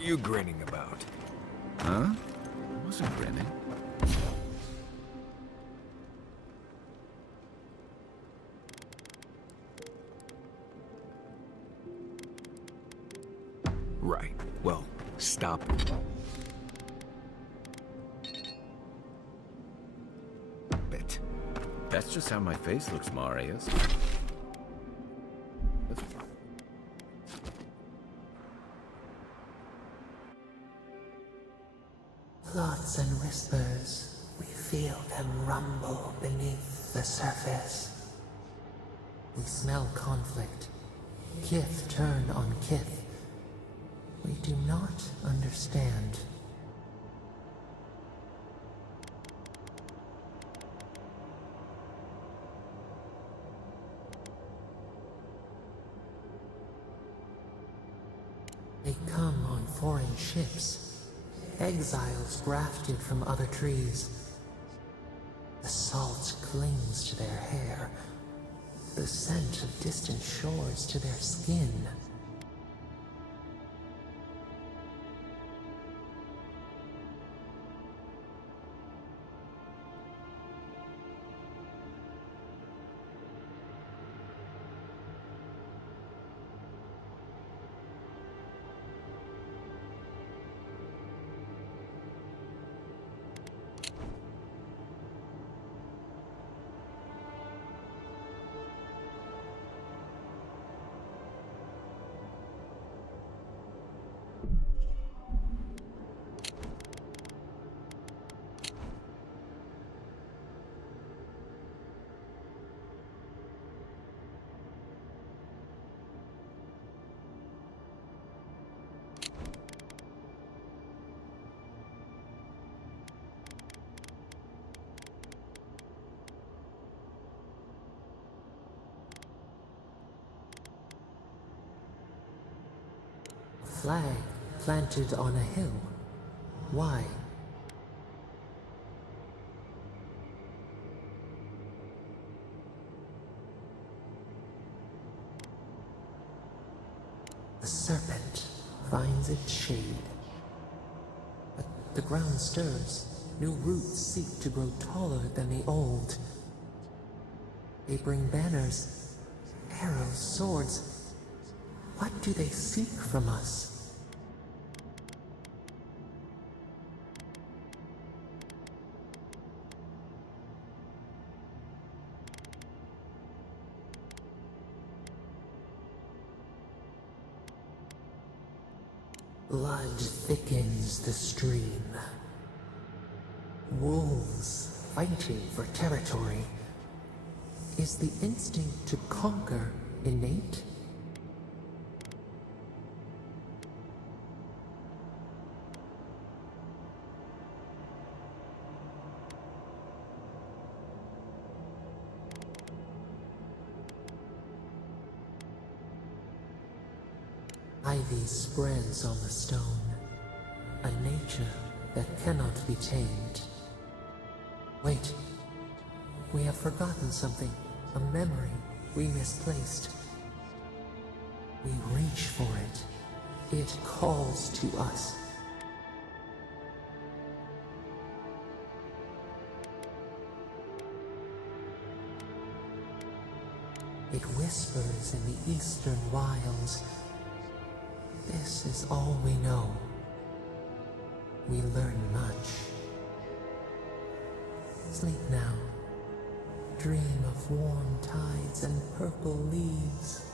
you grinning about? Huh? I wasn't grinning. Right. Well, stop it. That's just how my face looks, Marius. Thoughts and whispers, we feel them rumble beneath the surface. We smell conflict. Kith turn on kith. We do not understand. They come on foreign ships. Exiles grafted from other trees. The salt clings to their hair, the scent of distant shores to their skin. Flag planted on a hill. Why? The serpent finds its shade. But the ground stirs. New roots seek to grow taller than the old. They bring banners, arrows, swords. What do they seek from us? Blood thickens the stream. Wolves fighting for territory. Is the instinct to conquer innate? Ivy spreads on the stone, a nature that cannot be tamed. Wait, we have forgotten something, a memory we misplaced. We reach for it. It calls to us. It whispers in the eastern wilds. This is all we know. We learn much. Sleep now. Dream of warm tides and purple leaves.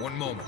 One moment.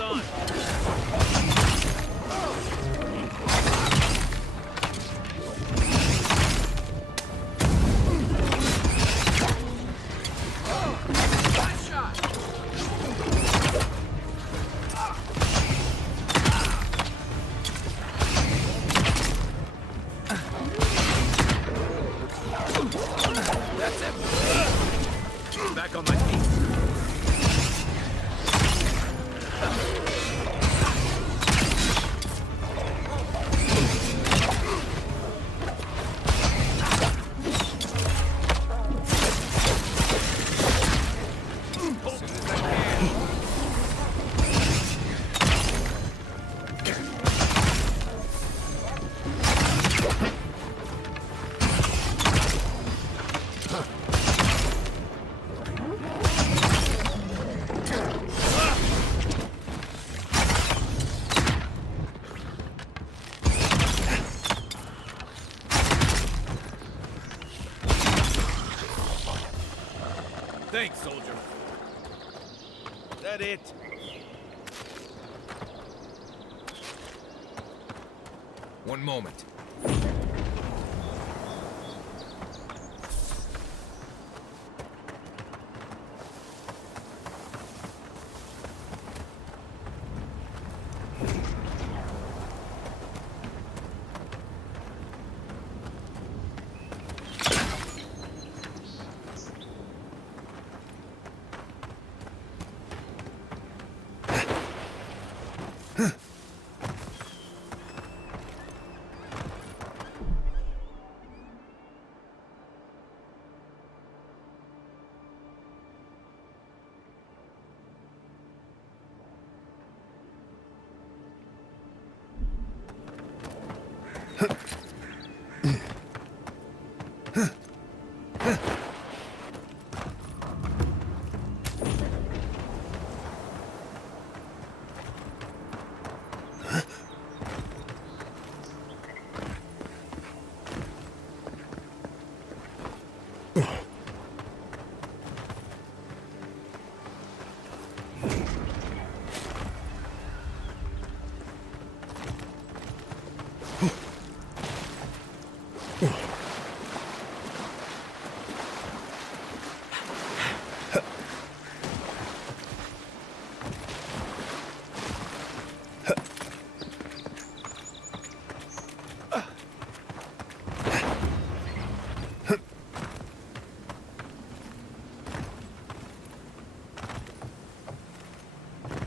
Hold on. That's it. Back on my feet. Thanks, soldier. That it? One moment.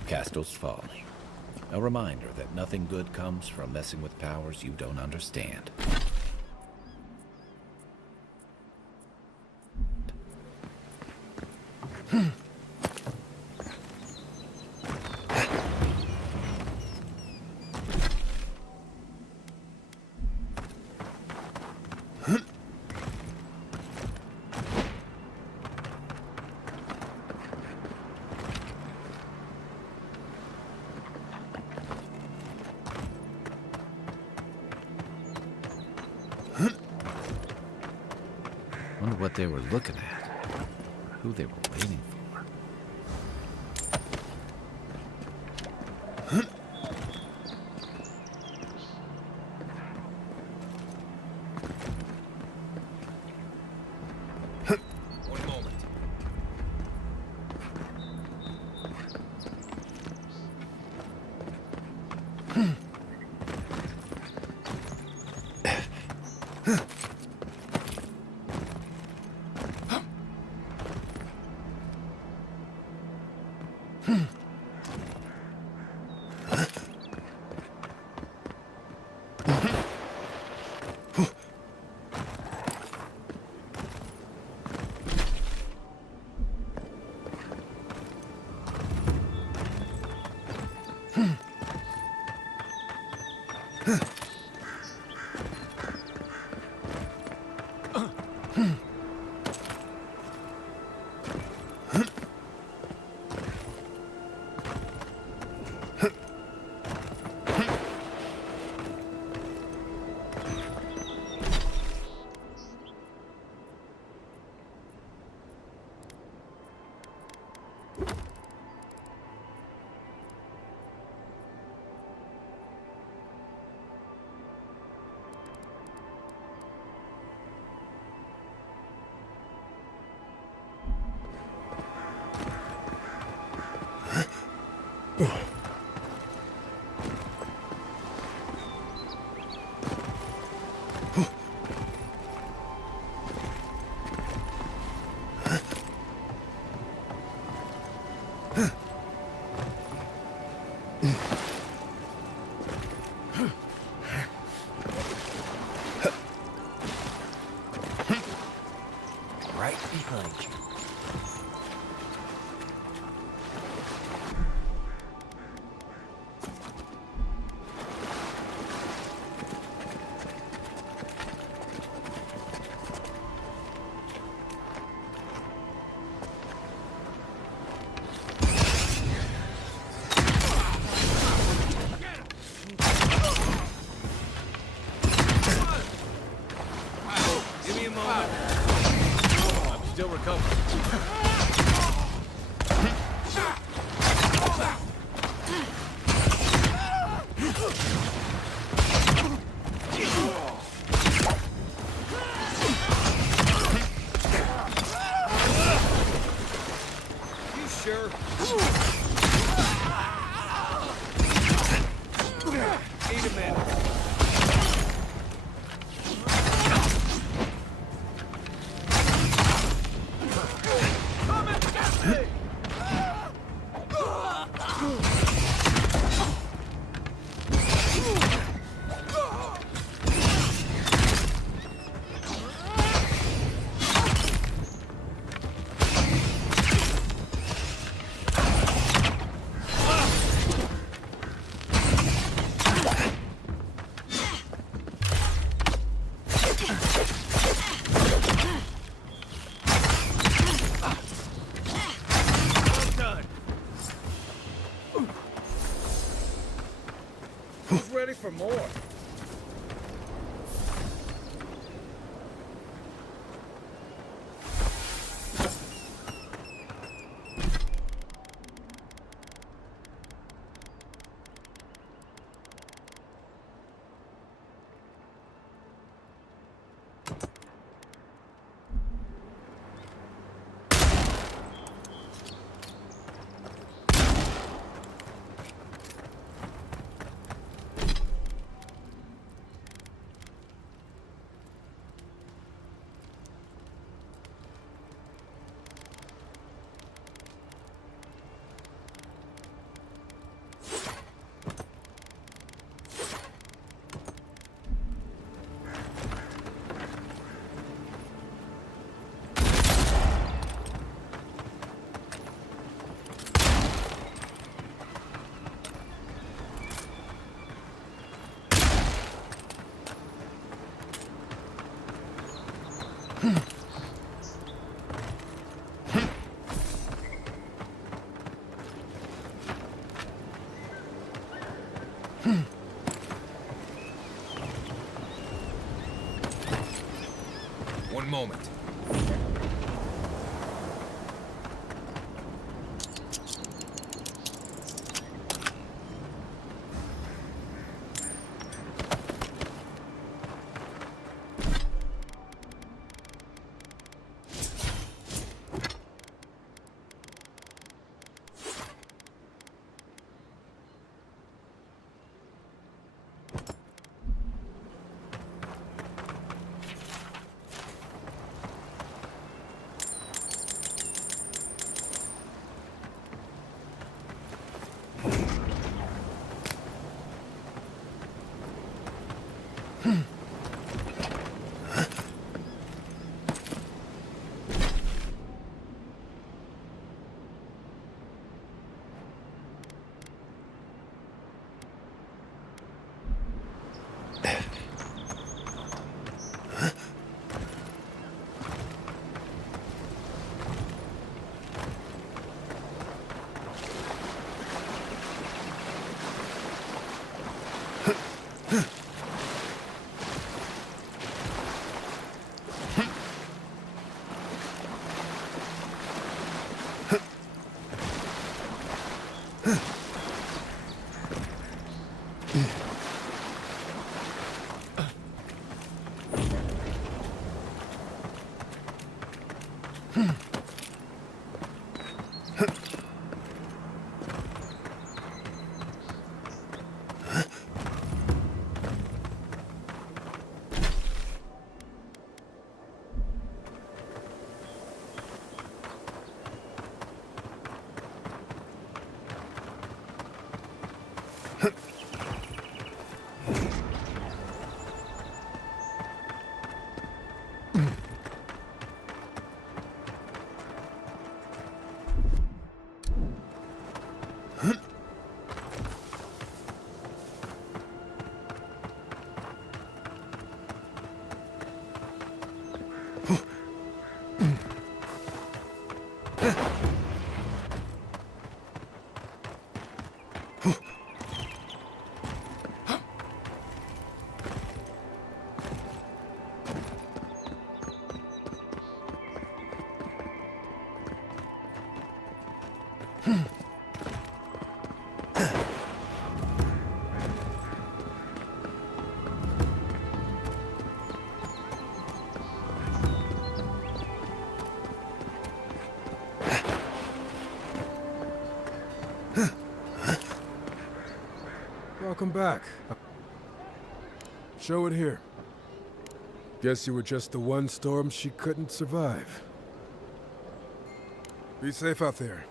Castle's Folly. A reminder that nothing good comes from messing with powers you don't understand. Wonder what they were looking at, who they were waiting for. One moment. Who's ready for more? One moment. Welcome back. Show it here. Guess you were just the one storm she couldn't survive. Be safe out there.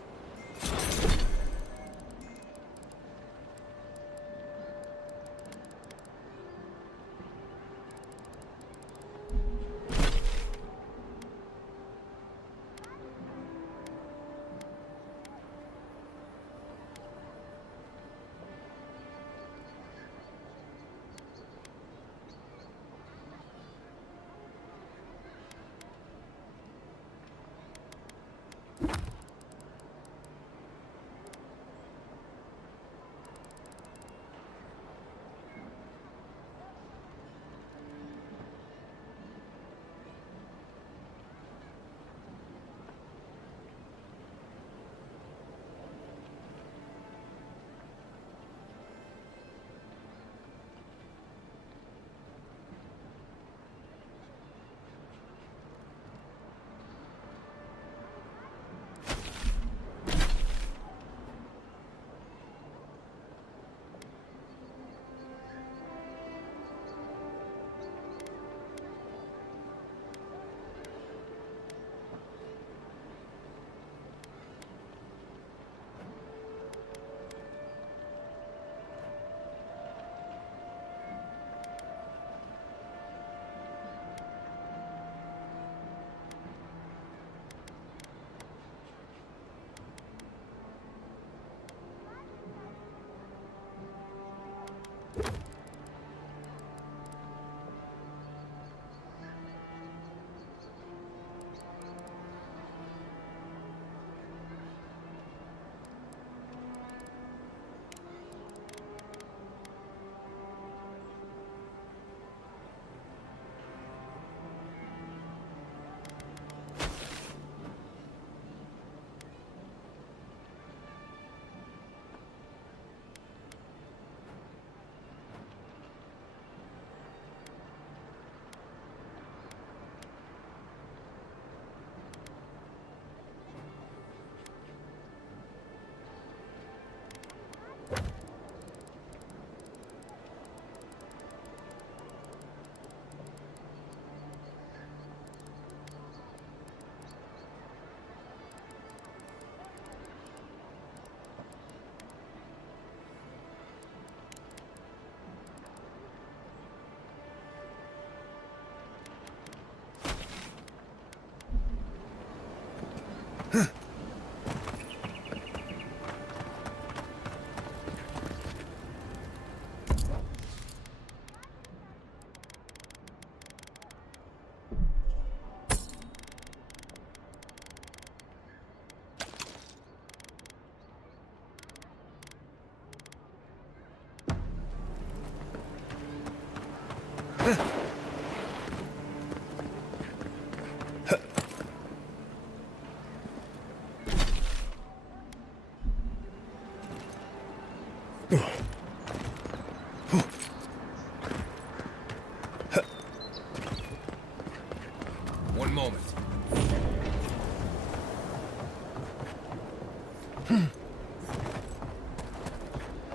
One moment.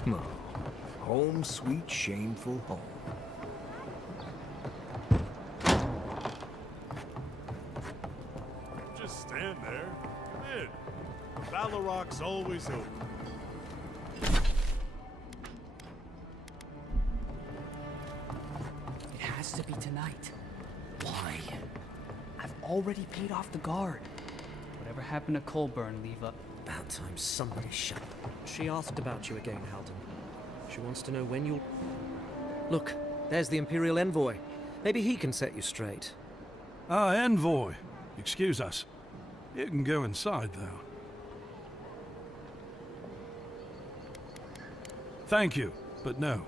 Oh, home sweet shameful home. Just stand there. Come in. Baloroc's always open. It has to be tonight. Why? I've already paid off the guard. Whatever happened to Colburn, leave up. About time somebody shut up. She asked about you again, Halden. She wants to know when you'll... Look, there's the Imperial Envoy. Maybe he can set you straight. Ah, Envoy. Excuse us. You can go inside, though. Thank you, but no.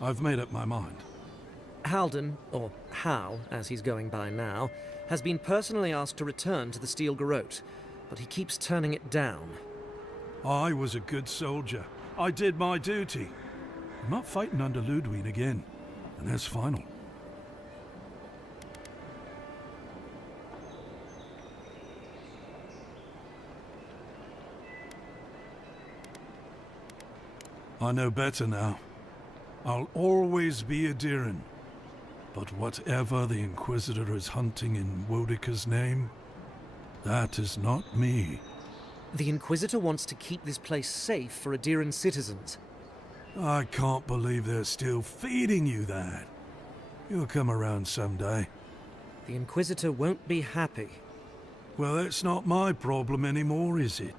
I've made up my mind. Halden, or Hal, as he's going by now, has been personally asked to return to the Steel Garrote, but he keeps turning it down. I was a good soldier. I did my duty. I'm not fighting under Ludwig again, and that's final. I know better now. I'll always be a Diran. But whatever the Inquisitor is hunting in Wodika's name, that is not me. The Inquisitor wants to keep this place safe for Adiran citizens. I can't believe they're still feeding you that. You'll come around someday. The Inquisitor won't be happy. Well, that's not my problem anymore, is it?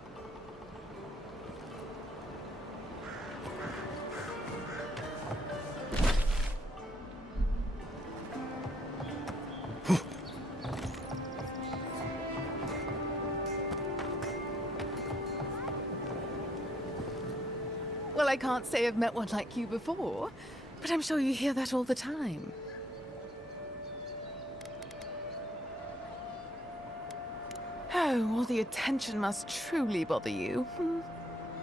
Well, I can't say I've met one like you before, but I'm sure you hear that all the time. Oh, all the attention must truly bother you.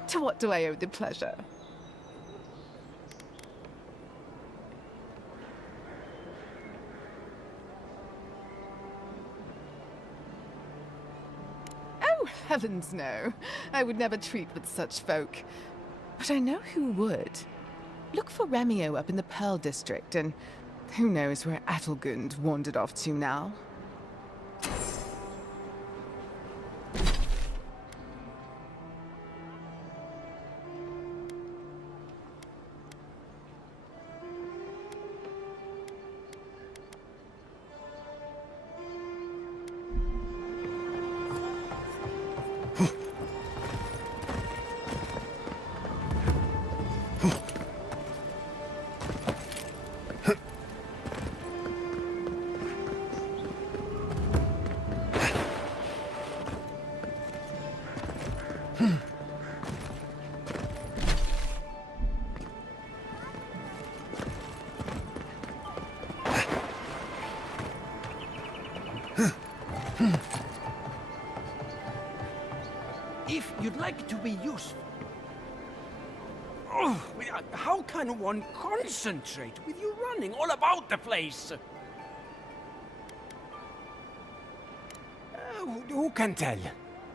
To what do I owe the pleasure? Oh, heavens no. I would never treat with such folk. But I know who would. Look for Remio up in the Pearl District, and who knows where Adelgund wandered off to now. how can one concentrate with you running all about the place? Who can tell?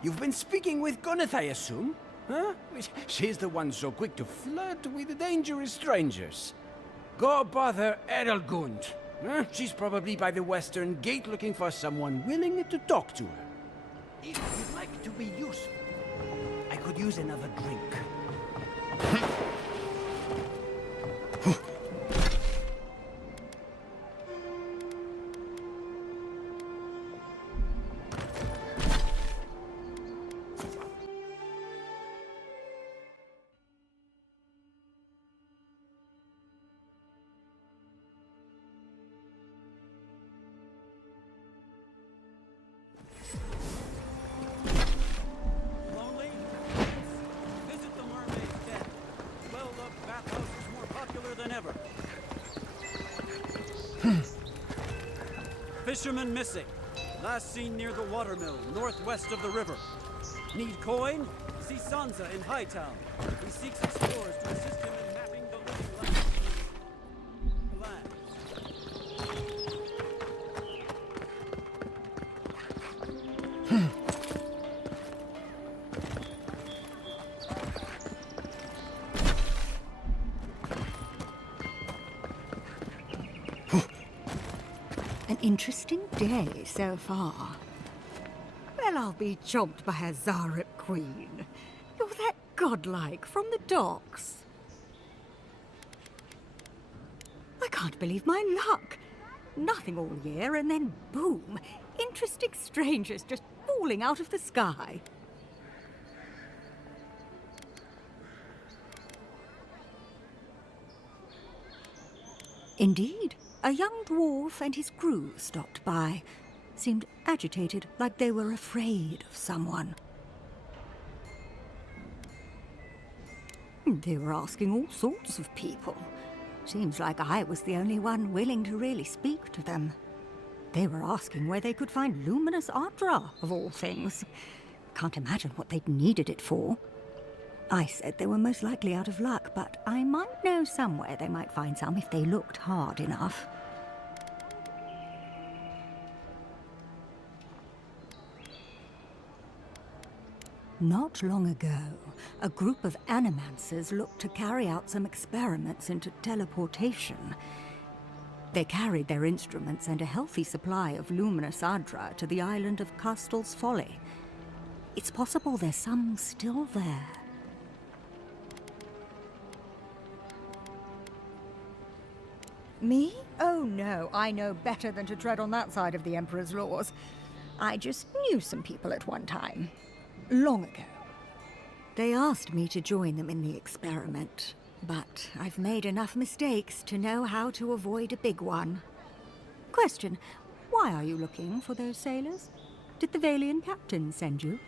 You've been speaking with Gunneth, I assume? Huh? She's the one so quick to flirt with dangerous strangers. Go bother Edelgund. Huh? She's probably by the western gate looking for someone willing to talk to her. If you'd like to be useful, I could use another drink. Lonely? Visit the Mermaid's Den. Well-loved bathhouse is more popular than ever. Fisherman missing. Last seen near the watermill, northwest of the river. Need coin? See Sansa in Hightown. He seeks explorers to assist him in mapping the living land. An interesting day so far. Well, I'll be chomped by a Zarep queen. You're that godlike from the docks. I can't believe my luck. Nothing all year, and then boom, interesting strangers just falling out of the sky. Indeed, a young dwarf and his crew stopped by. Seemed agitated, like they were afraid of someone. They were asking all sorts of people. Seems like I was the only one willing to really speak to them. They were asking where they could find luminous Ardra, of all things. Can't imagine what they'd needed it for. I said they were most likely out of luck, but I might know somewhere they might find some if they looked hard enough. Not long ago, a group of animancers looked to carry out some experiments into teleportation. They carried their instruments and a healthy supply of luminous Ardra to the island of Castel's Folly. It's possible there's some still there. Me? Oh no, I know better than to tread on that side of the Emperor's laws. I just knew some people at one time. Long ago. They asked me to join them in the experiment, but I've made enough mistakes to know how to avoid a big one. Question, why are you looking for those sailors? Did the Valian captain send you?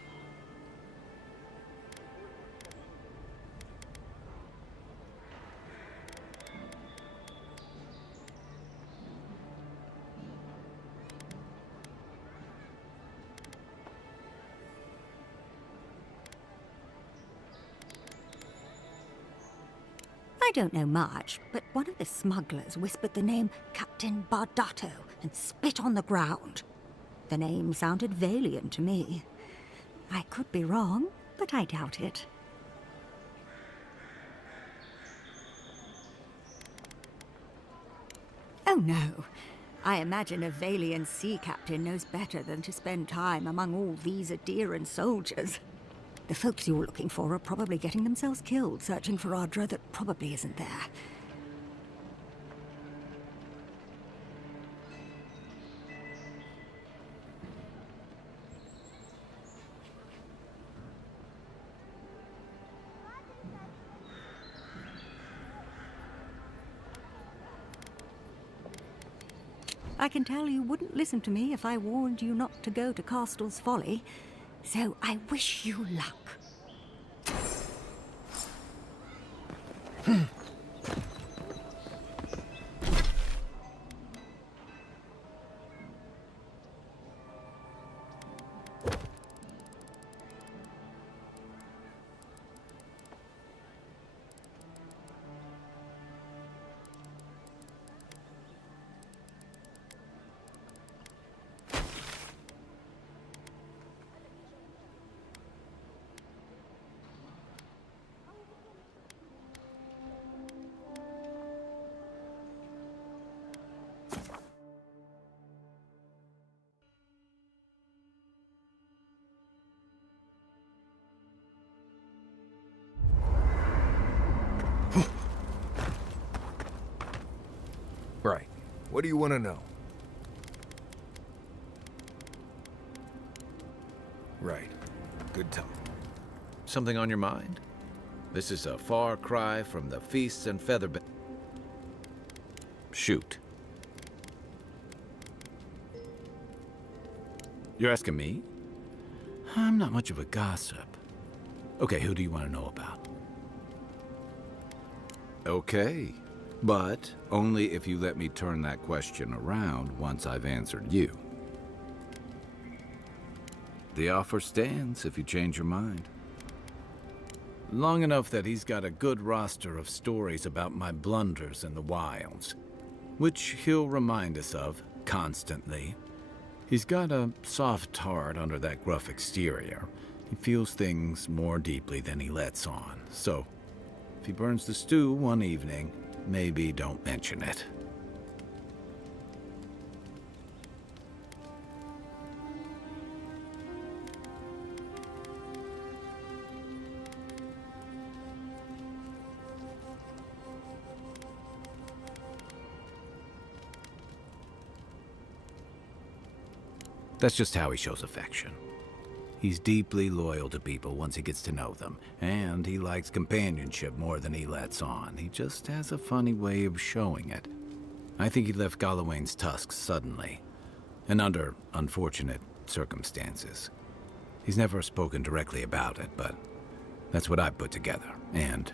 I don't know much, but one of the smugglers whispered the name Captain Bardato and spit on the ground. The name sounded Valian to me. I could be wrong, but I doubt it. Oh no. I imagine a Valian sea captain knows better than to spend time among all these Aderan soldiers. The folks you're looking for are probably getting themselves killed searching for Ardra that probably isn't there. I can tell you wouldn't listen to me if I warned you not to go to Castel's Folly. So I wish you luck. Right. What do you want to know? Right. Good time. Something on your mind? This is a far cry from the feasts and featherbed. Shoot. You're asking me? I'm not much of a gossip. Okay, who do you want to know about? Okay, but only if you let me turn that question around once I've answered you. The offer stands if you change your mind. Long enough that he's got a good roster of stories about my blunders in the wilds, which he'll remind us of constantly. He's got a soft heart under that gruff exterior. He feels things more deeply than he lets on. So, if he burns the stew one evening, maybe don't mention it. That's just how he shows affection. He's deeply loyal to people once he gets to know them, and he likes companionship more than he lets on. He just has a funny way of showing it. I think he left Gallowayne's tusks suddenly, and under unfortunate circumstances. He's never spoken directly about it, but that's what I've put together, and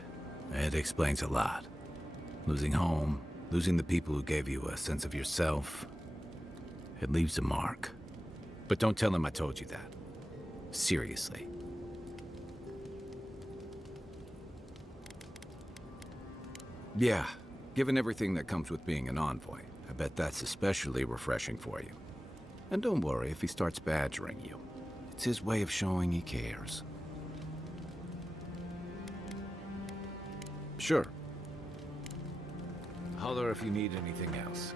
it explains a lot. Losing home, losing the people who gave you a sense of yourself, it leaves a mark. But don't tell him I told you that. Seriously. Yeah, given everything that comes with being an envoy, I bet that's especially refreshing for you. And don't worry if he starts badgering you. It's his way of showing he cares. Sure. Holler if you need anything else.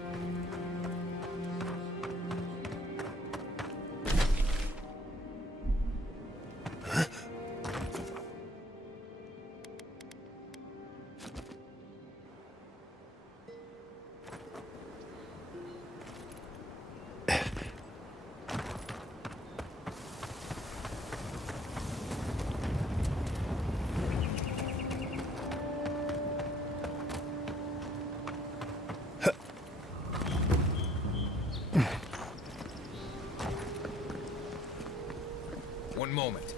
One moment.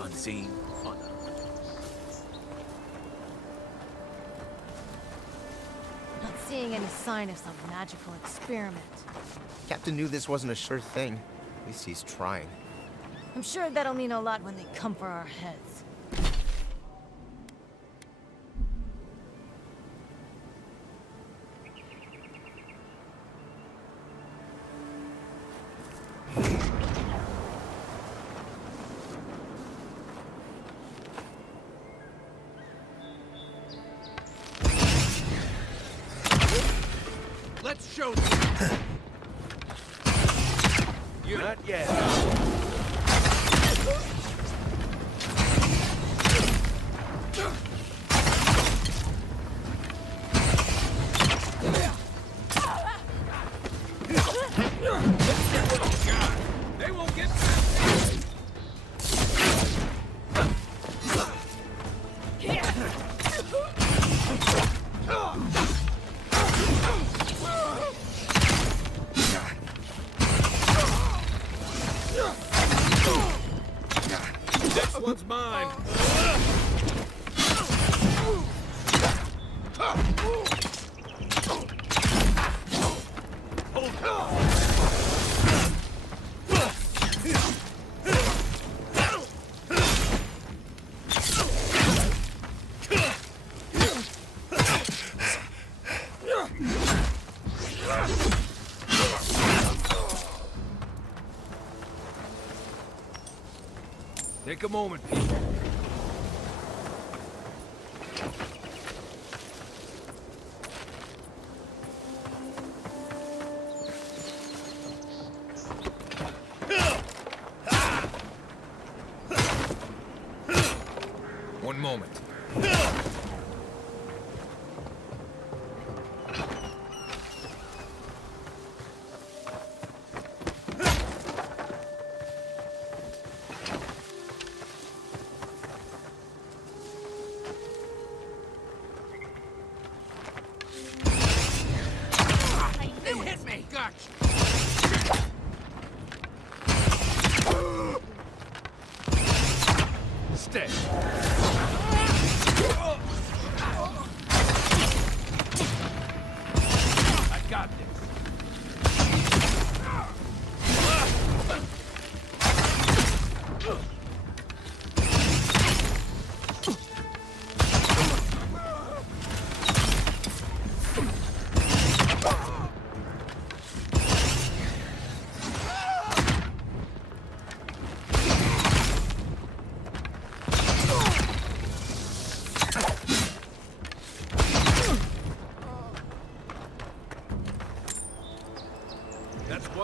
Unseen, honor. Not seeing any sign of some magical experiment. Captain knew this wasn't a sure thing. At least he's trying. I'm sure that'll mean a lot when they come for our heads. Let's show them. You're not yet. They won't get past me. This one's mine. Take a moment.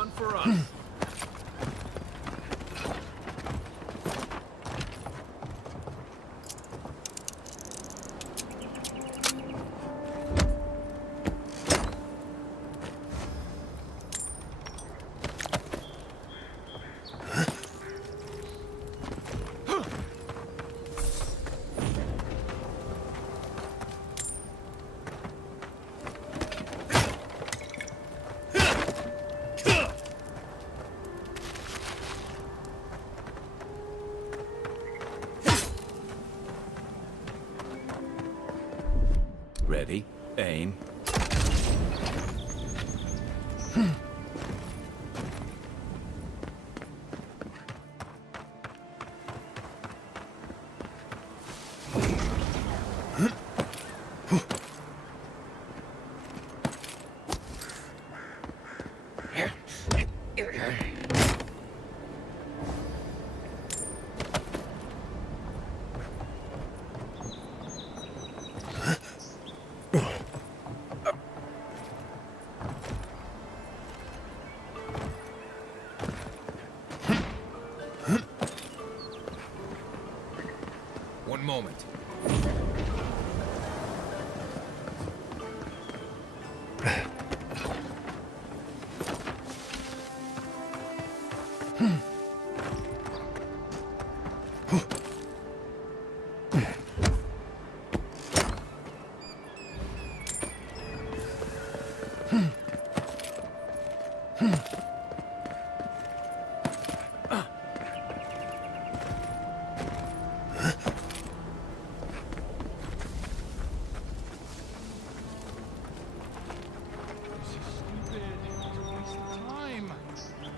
fun for us. Ready, aim. One moment.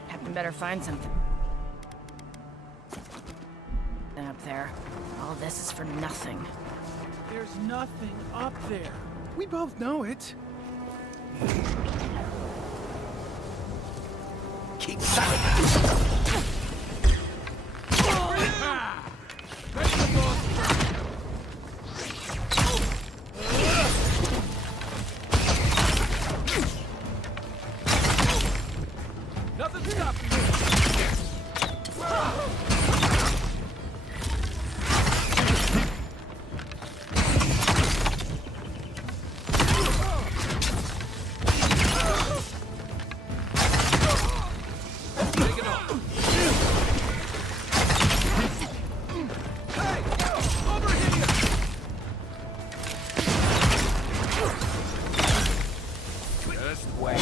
Captain better find something. Up there. All this is for nothing. There's nothing up there. We both know it. Keep Nothing stopping me. Take it off. Hey, over here. Just wait.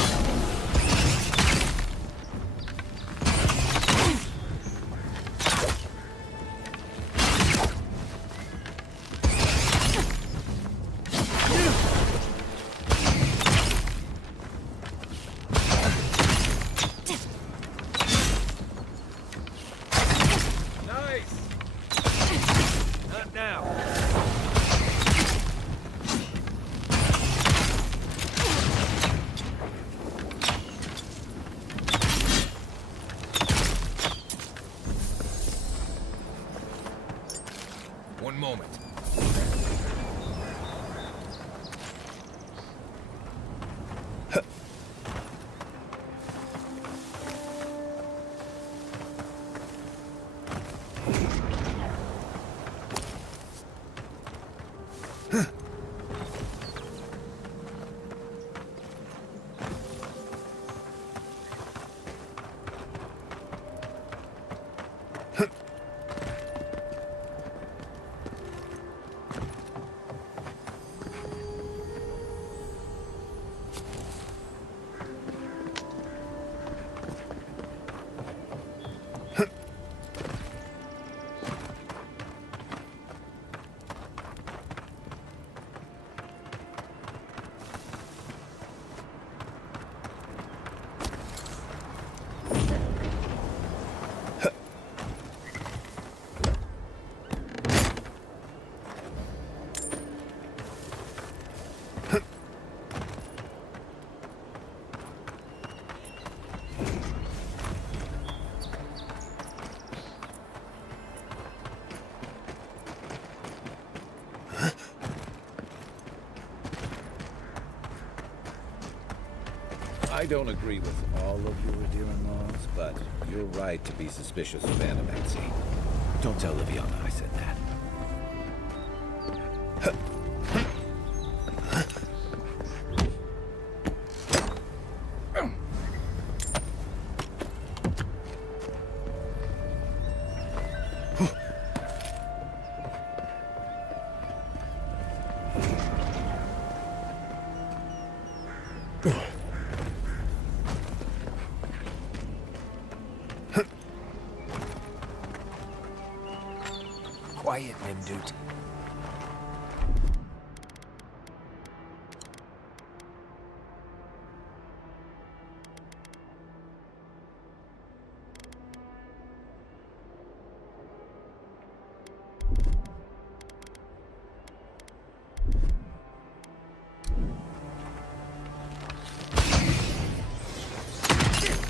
Nice. Not now. I don't agree with all of your Adirian laws, but you're right to be suspicious of animancy. Don't tell Liviana I said that. Quiet, Nimdut.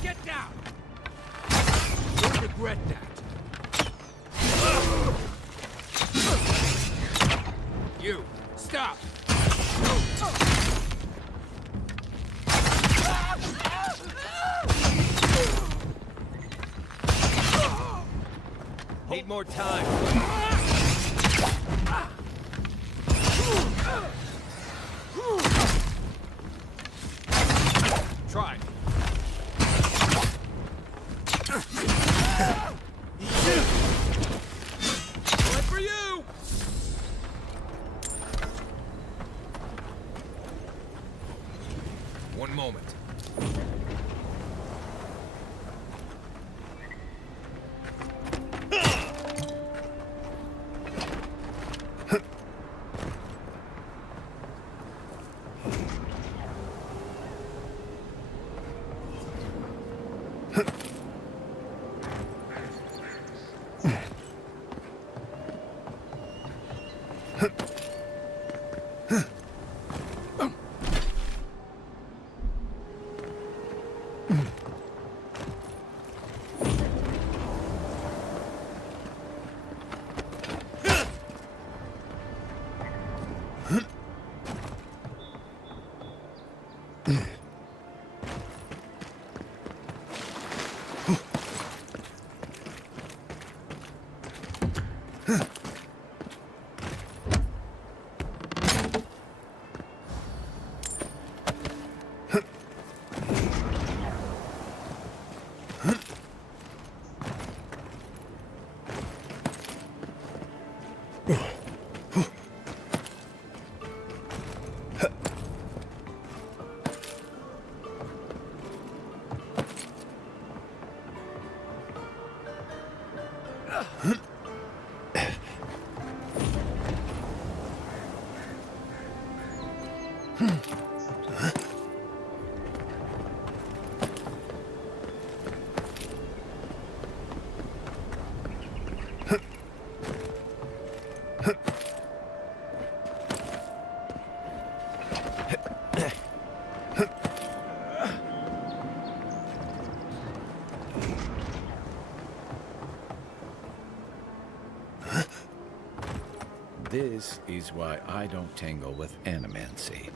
Get down! You'll regret that. You, stop! Need more time. Try. One for you! One moment. This is why I don't tangle with animancy.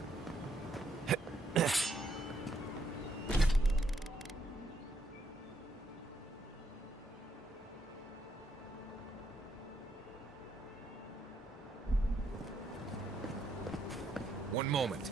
One moment.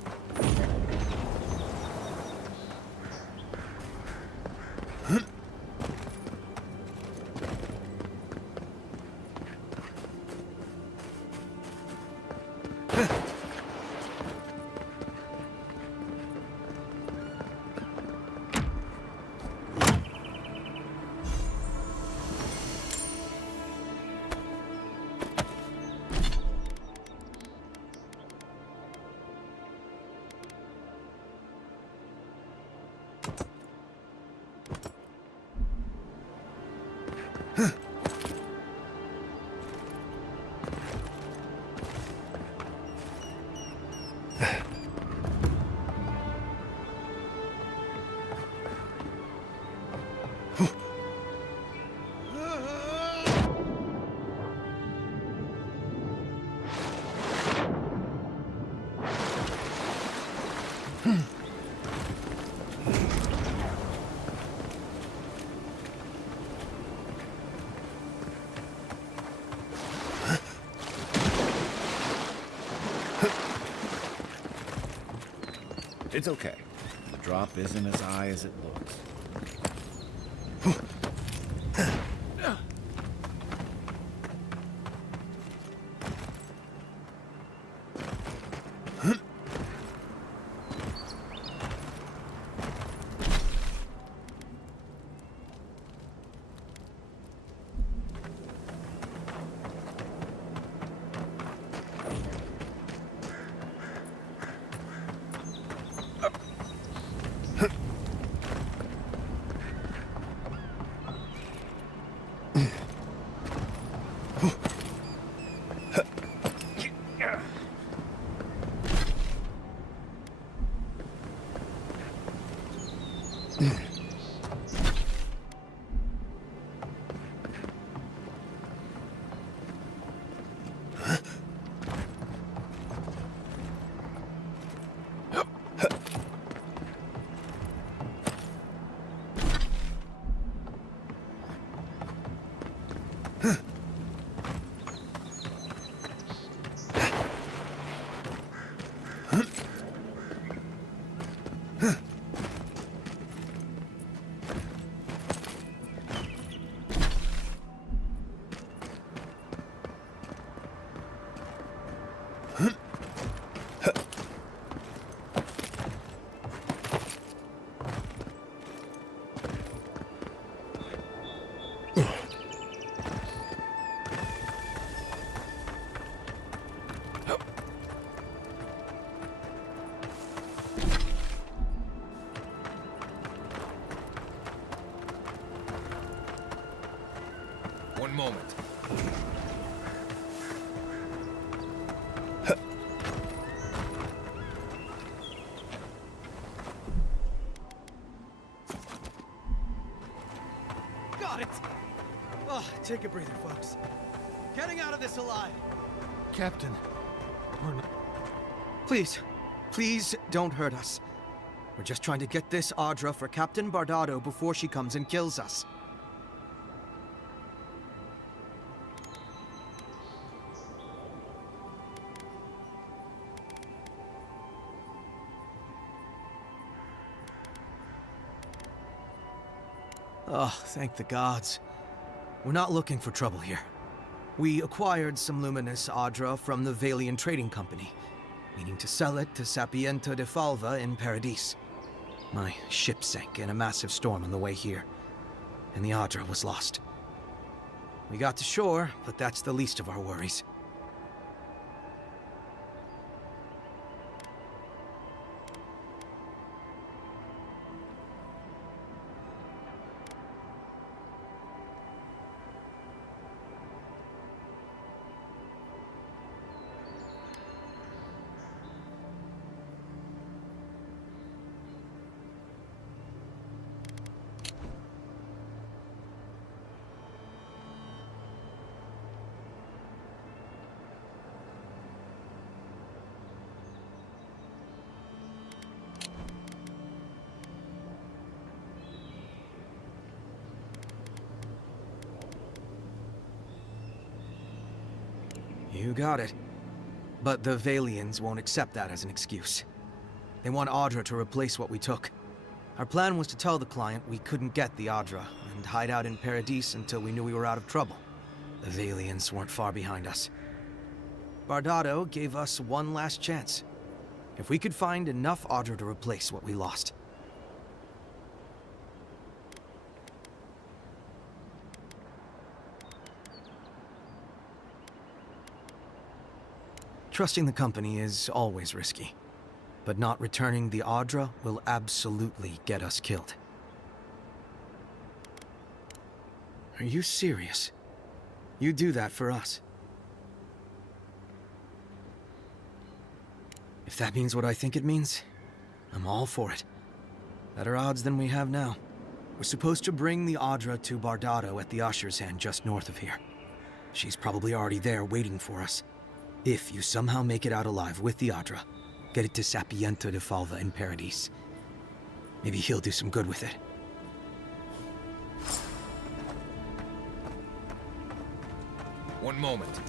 It's okay. The drop isn't as high as it looks. One moment. Got it! Oh, take a breather, folks. Getting out of this alive. Captain, please, please don't hurt us. We're just trying to get this Audra for Captain Bardado before she comes and kills us. Oh, thank the gods. We're not looking for trouble here. We acquired some luminous Audra from the Valian Trading Company, meaning to sell it to Sapiento de Falva in Paradis. My ship sank in a massive storm on the way here, and the Audra was lost. We got to shore, but that's the least of our worries. You got it. But the Valians won't accept that as an excuse. They want Audra to replace what we took. Our plan was to tell the client we couldn't get the Audra and hide out in Paradis until we knew we were out of trouble. The Valians weren't far behind us. Bardado gave us one last chance. If we could find enough Audra to replace what we lost. Trusting the company is always risky, but not returning the Audra will absolutely get us killed. Are you serious? You do that for us? If that means what I think it means, I'm all for it. Better odds than we have now. We're supposed to bring the Audra to Bardado at the Usher's Hand just north of here. She's probably already there waiting for us. If you somehow make it out alive with the Audra, get it to Sapiento de Falva in Paradis. Maybe he'll do some good with it. One moment.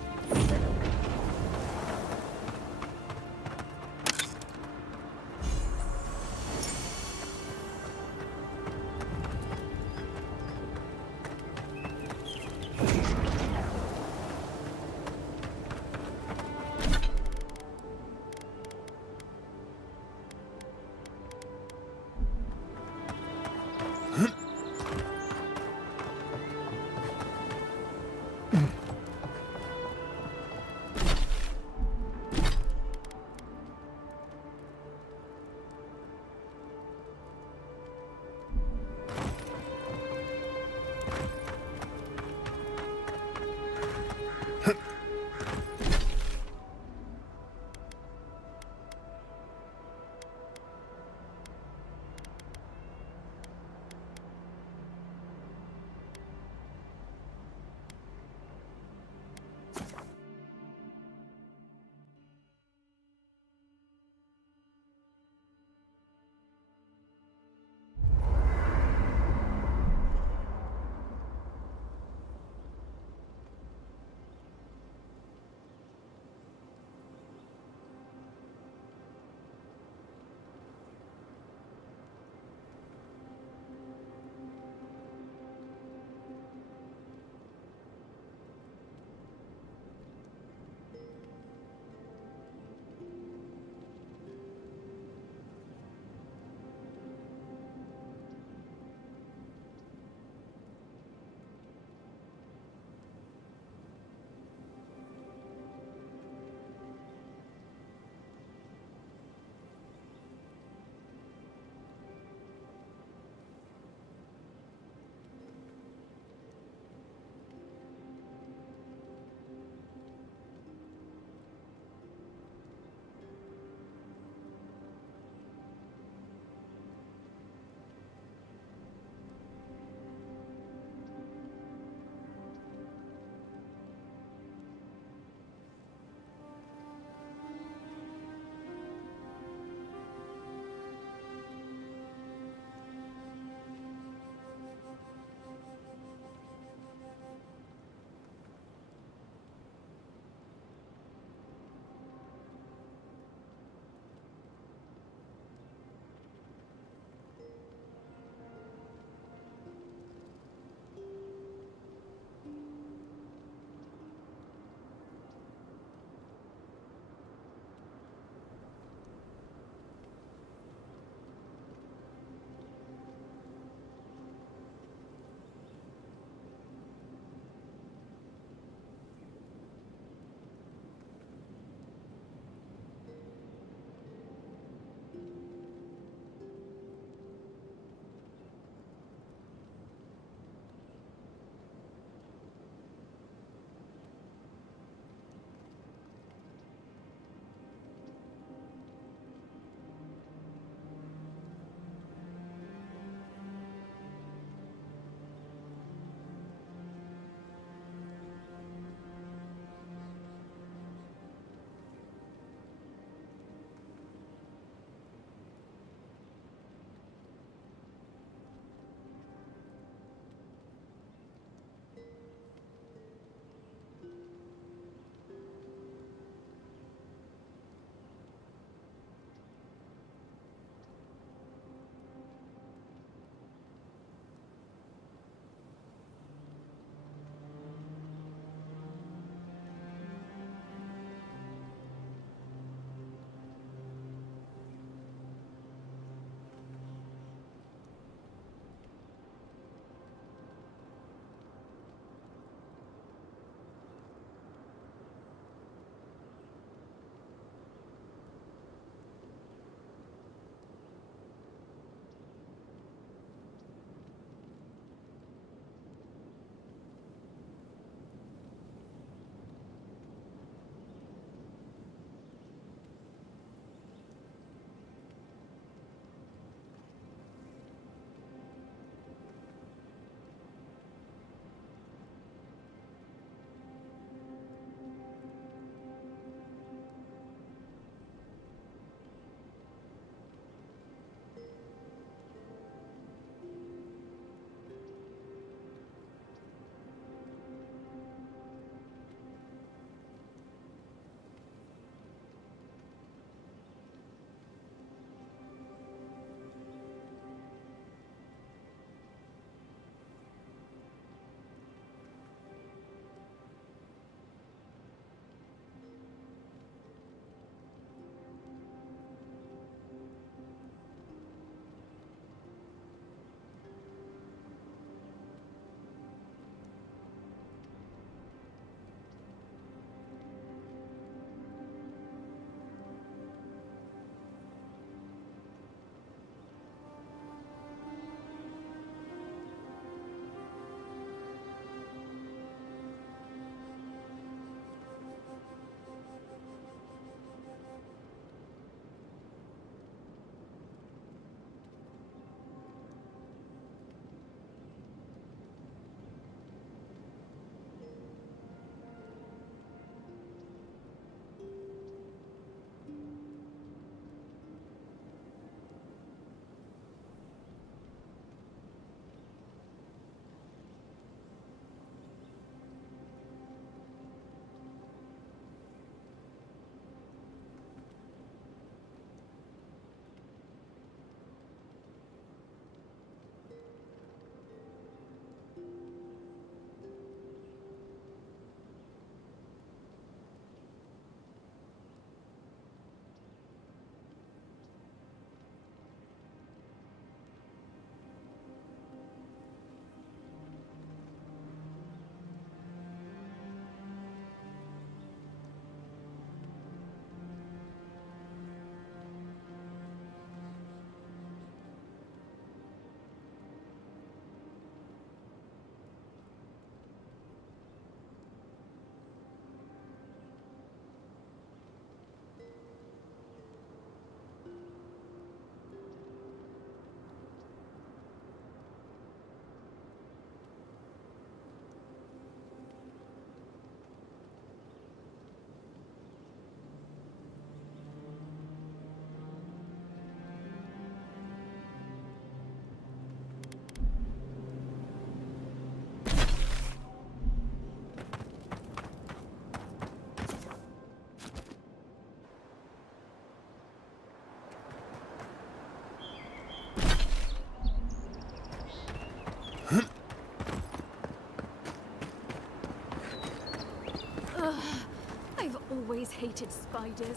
Blighted spiders.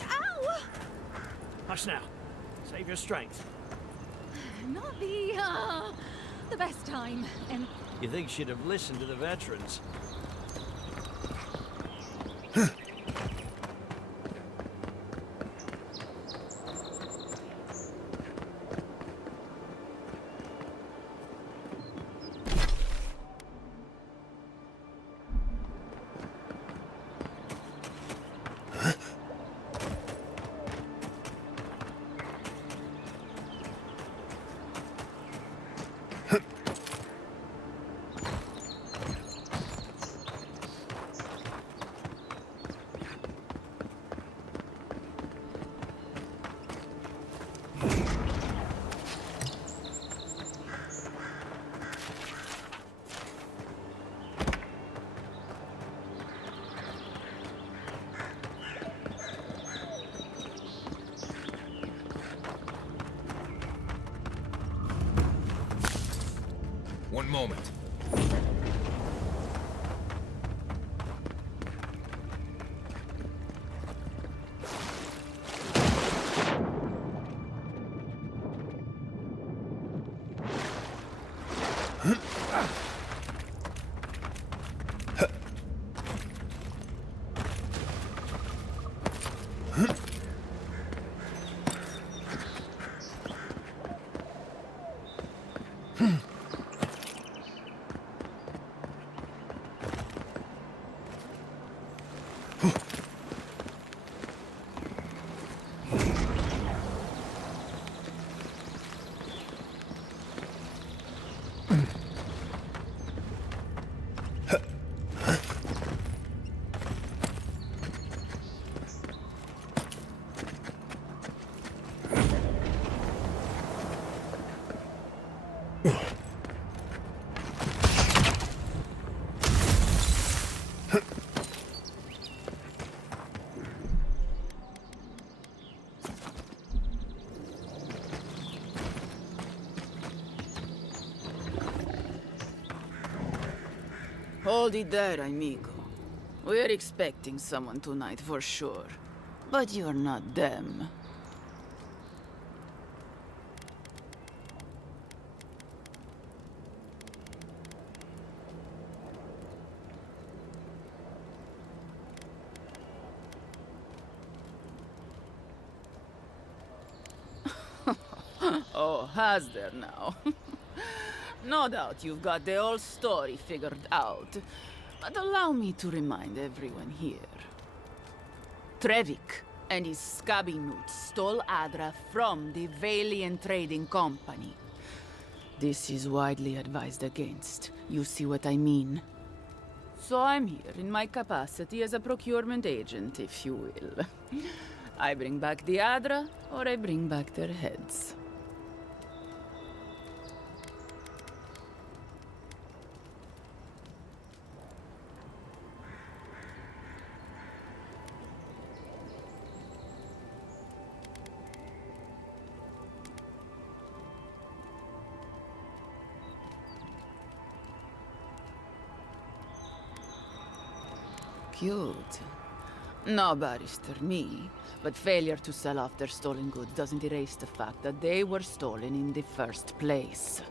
Ow! Hush now. Save your strength. Not the best time. And You think she'd have listened to the veterans? One moment. Hold it there, amigo. We're expecting someone tonight for sure. But you're not them. Oh, has there now? No doubt you've got the whole story figured out, but allow me to remind everyone here. Trevik and his scabby newt stole Adra from the Valiant Trading Company. This is widely advised against. You see what I mean? So I'm here in my capacity as a procurement agent, if you will. I bring back the Adra, or I bring back their heads. Cute. No barrister me, but failure to sell off their stolen goods doesn't erase the fact that they were stolen in the first place.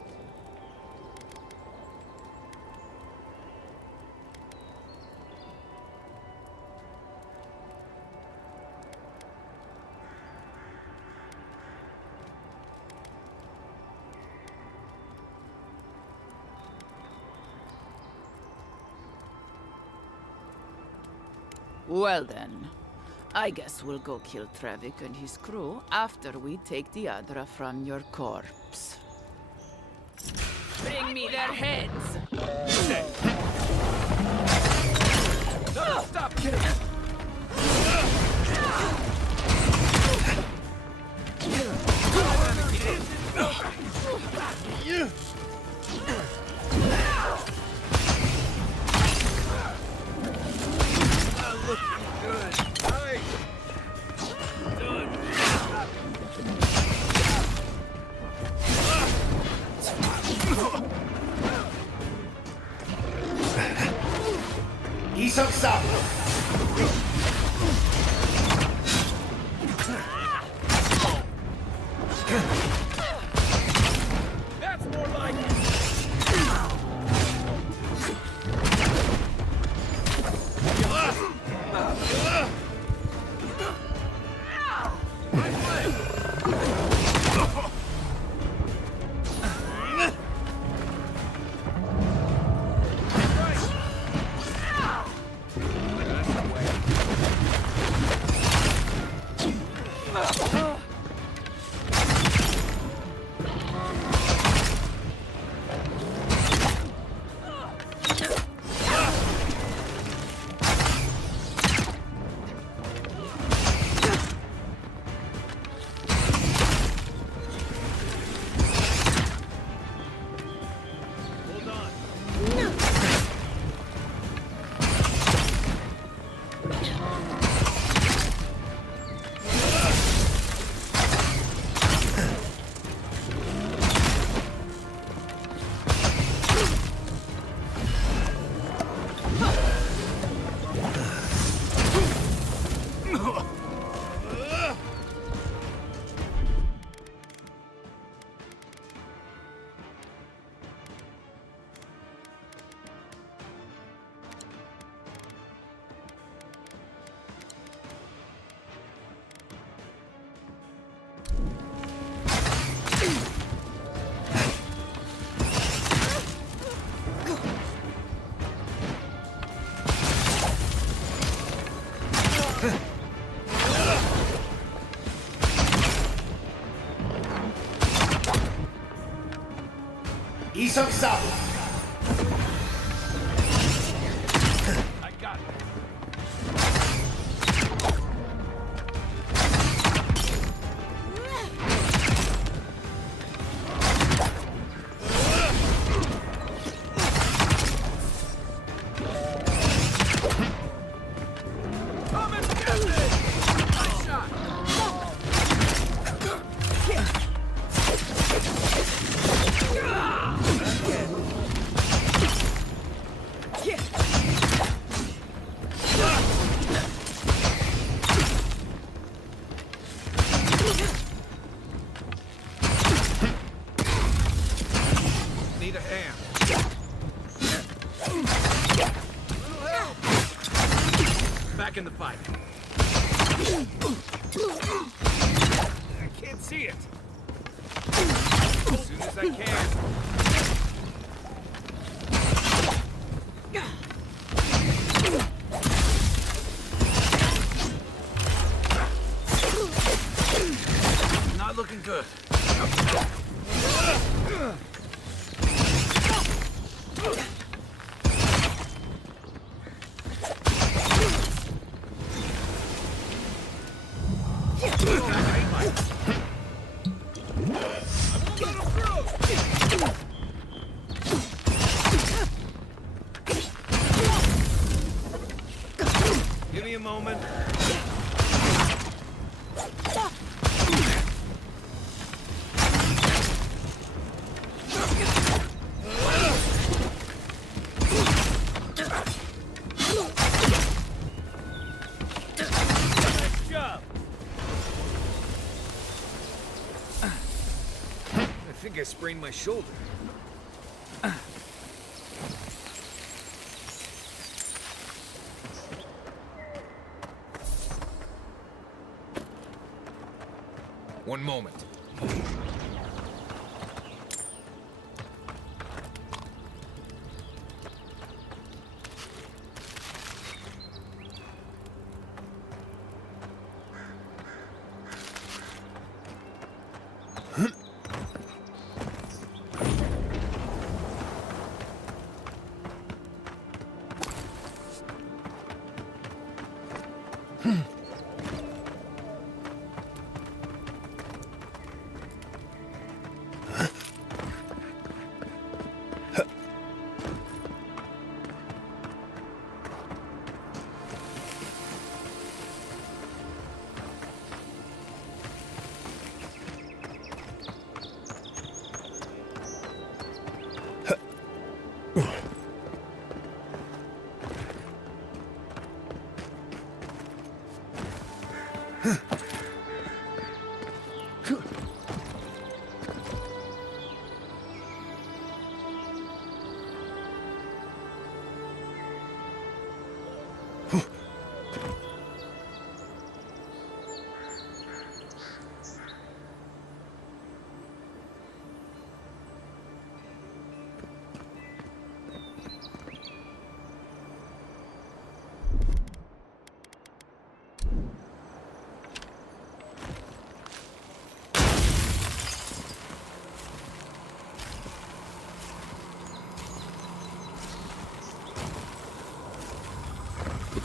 Well then, I guess we'll go kill Trevik and his crew after we take the Adra from your corpse. Bring me their heads! No, stop, kid! Isok-san! That's more like it! Isang sabo. I got it. Come and get it! Nice shot! Need a hand. Little help. Back in the fight. I can't see it. As soon as I can. Not looking good. Give me a moment. Nice job. I think I sprained my shoulder. One moment.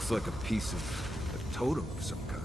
Looks like a piece of a totem of some kind.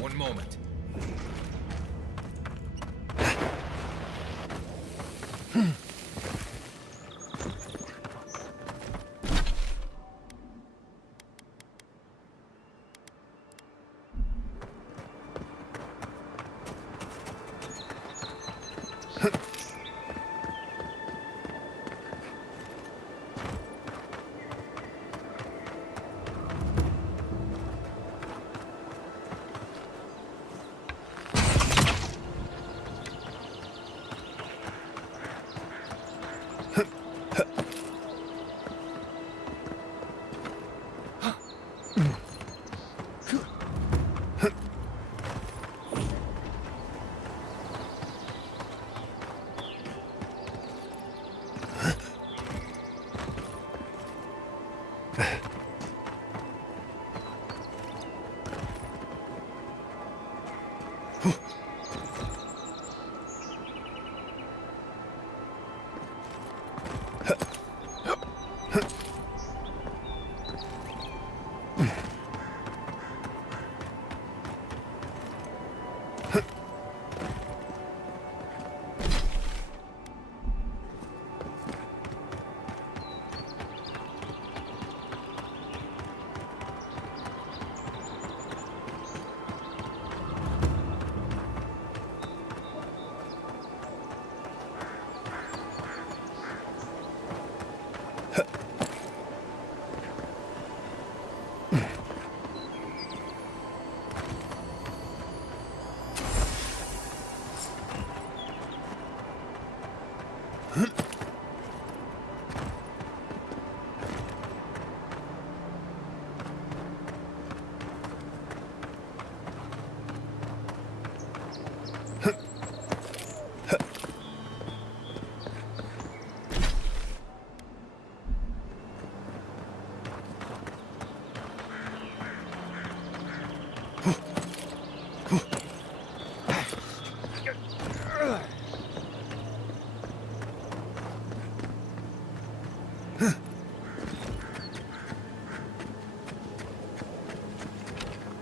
One moment.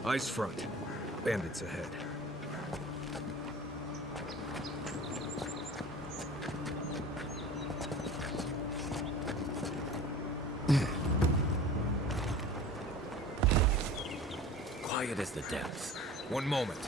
Ice front. Bandits ahead. Quiet as the depths. One moment.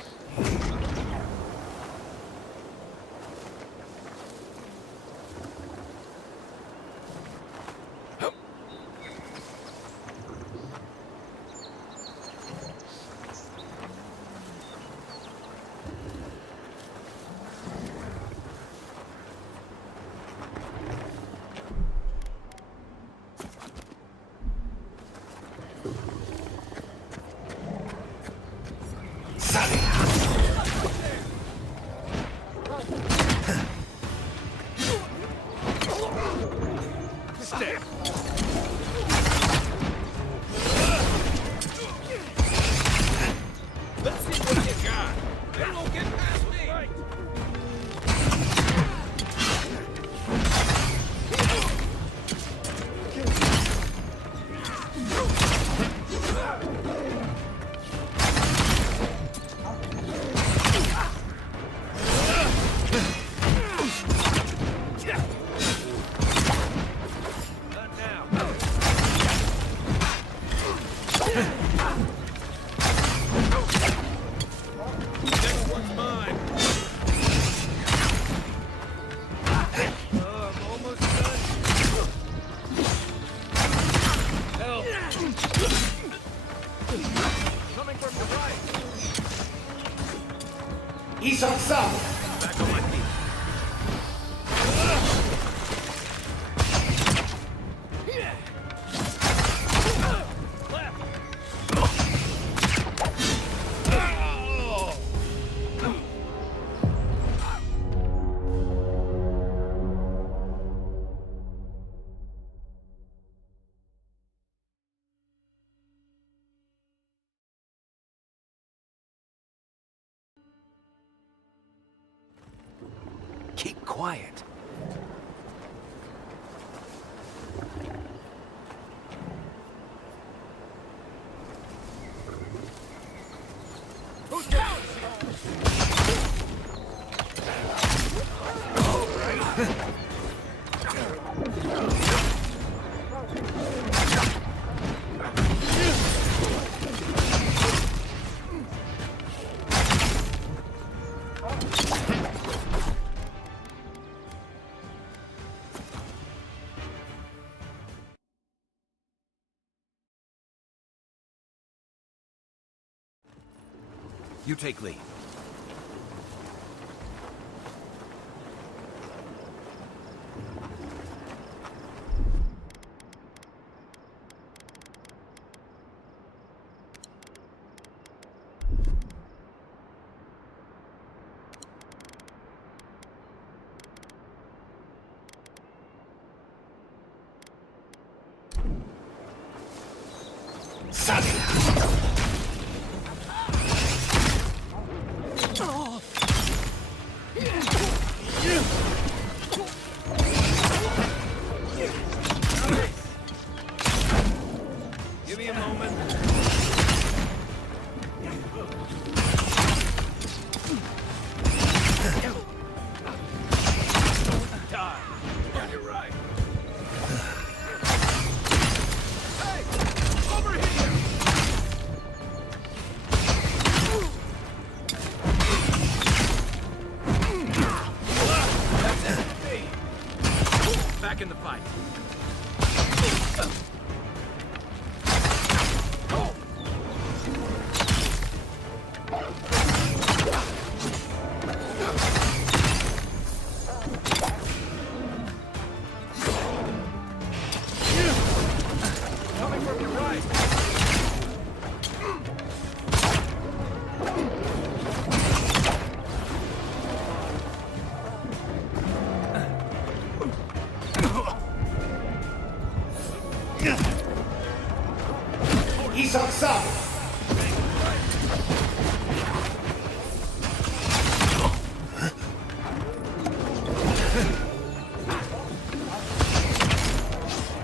Back on my feet. Keep quiet. You take lead. Give me a moment. Die. Yeah, you're right. Hey! Over here! That's it. Back in the fight. Coming from your right.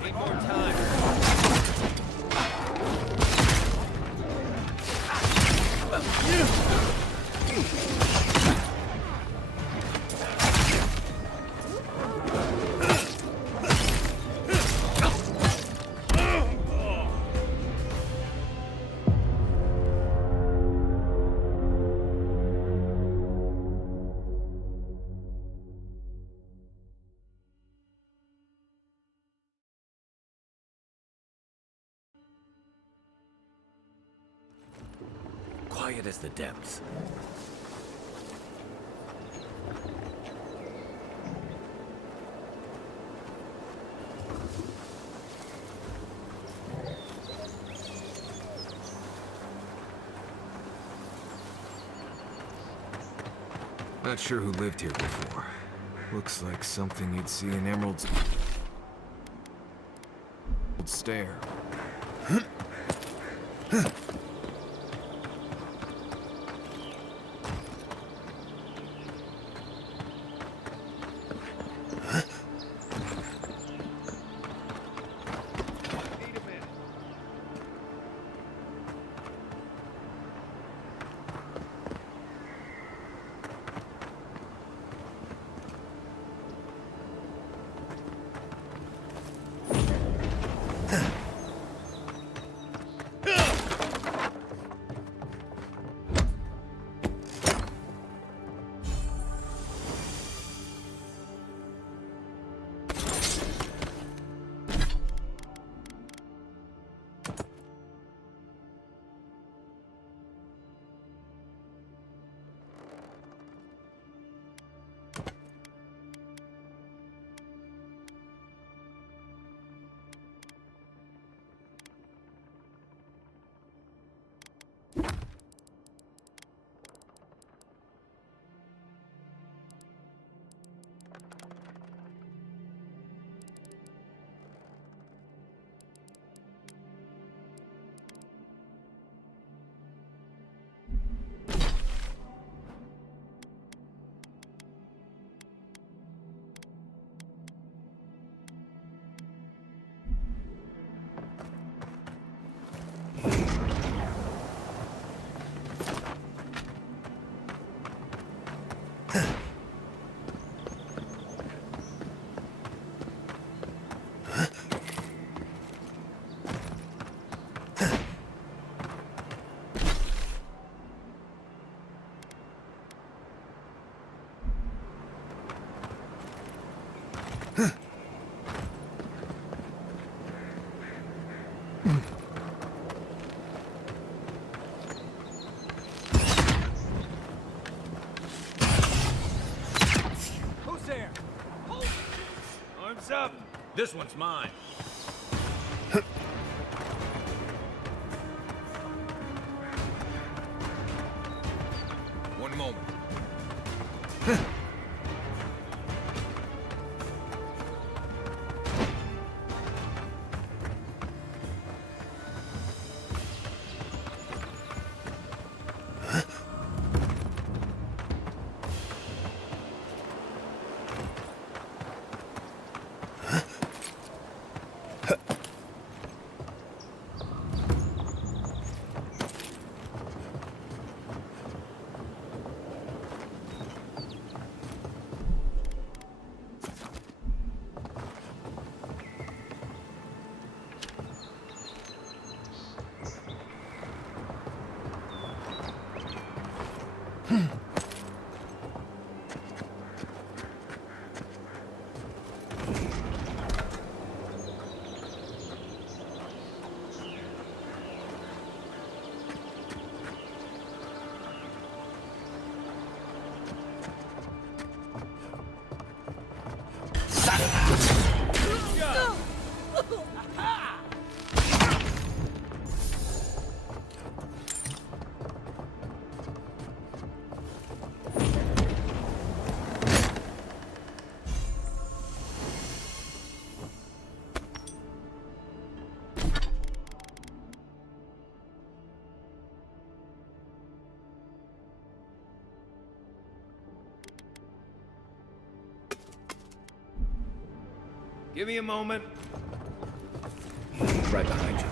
Need more time. Quiet as the depths. Not sure who lived here before. Looks like something you'd see in Emerald's Stair. Who's there? Arms up! This one's mine. One moment. Give me a moment. Right behind you.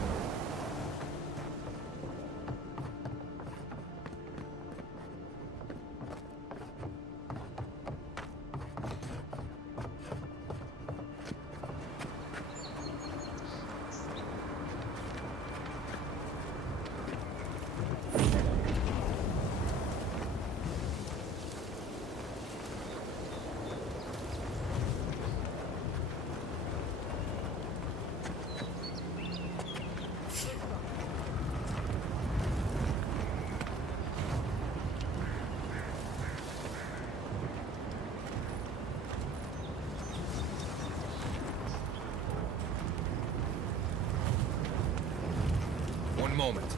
One moment.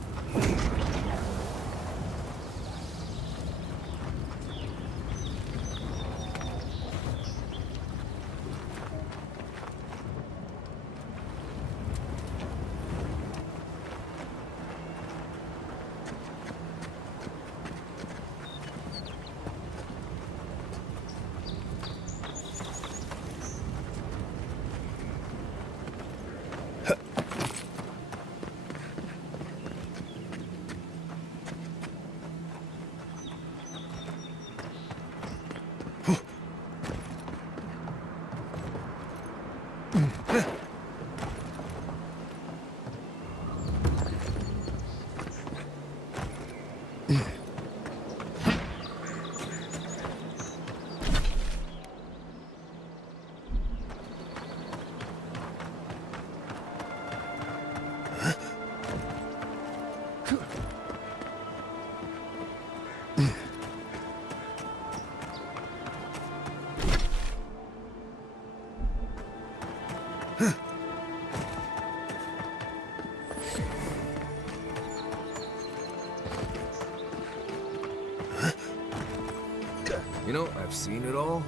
You know, I've seen it all,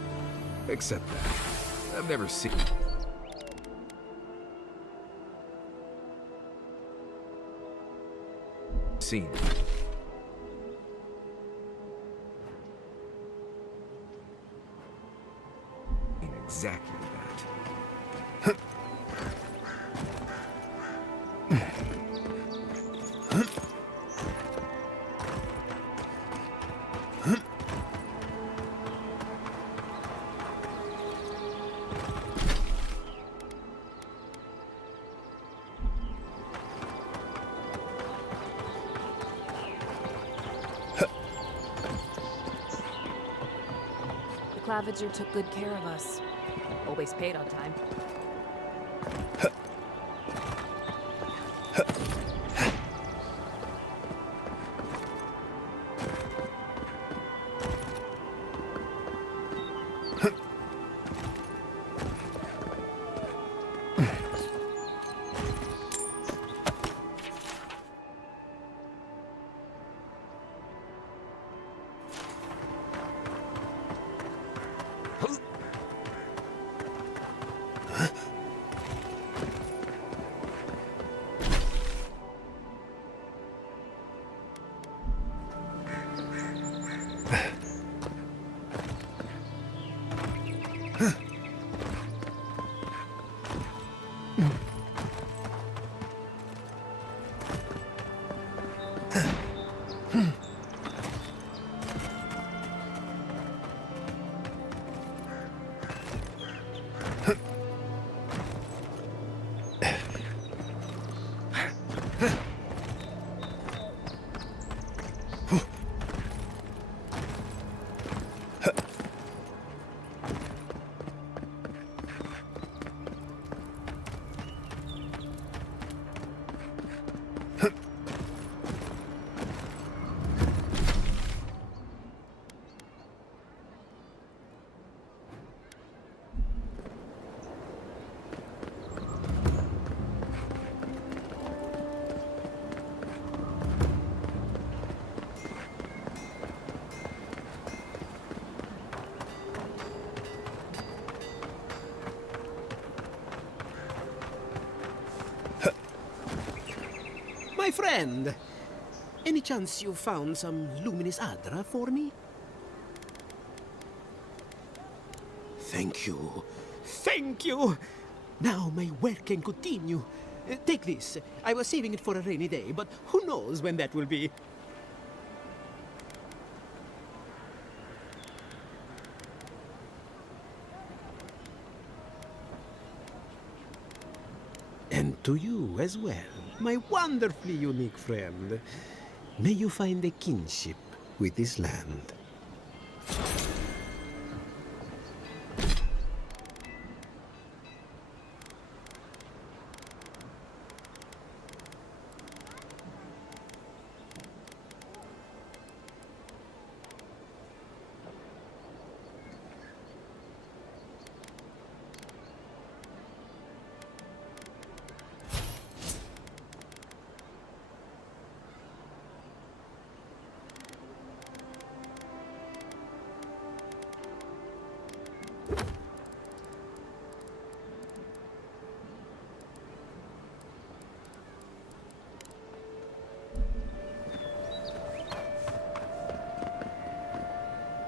except that. I've never seen... Seen. Exactly that. The Claviger took good care of us. Always paid on time. My friend, any chance you found some luminous Adra for me? Thank you. Thank you! Now my work can continue. Take this. I was saving it for a rainy day, but who knows when that will be. And to you as well, my wonderfully unique friend. May you find a kinship with this land.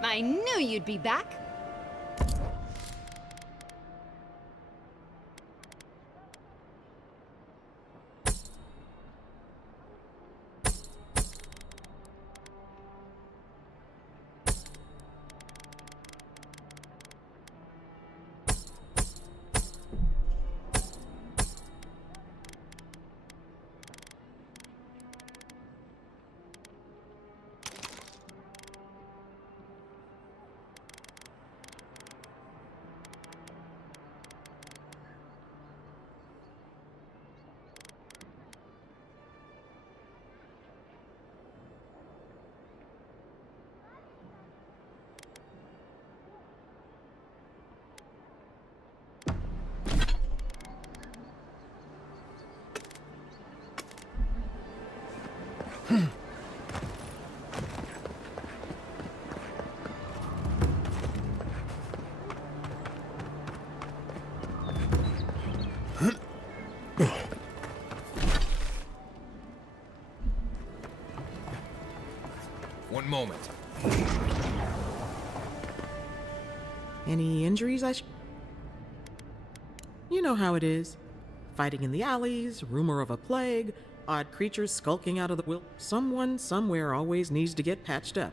I knew you'd be back. One moment. Any injuries You know how it is. Fighting in the alleys, rumor of a plague, odd creatures skulking out of the will. Someone somewhere always needs to get patched up.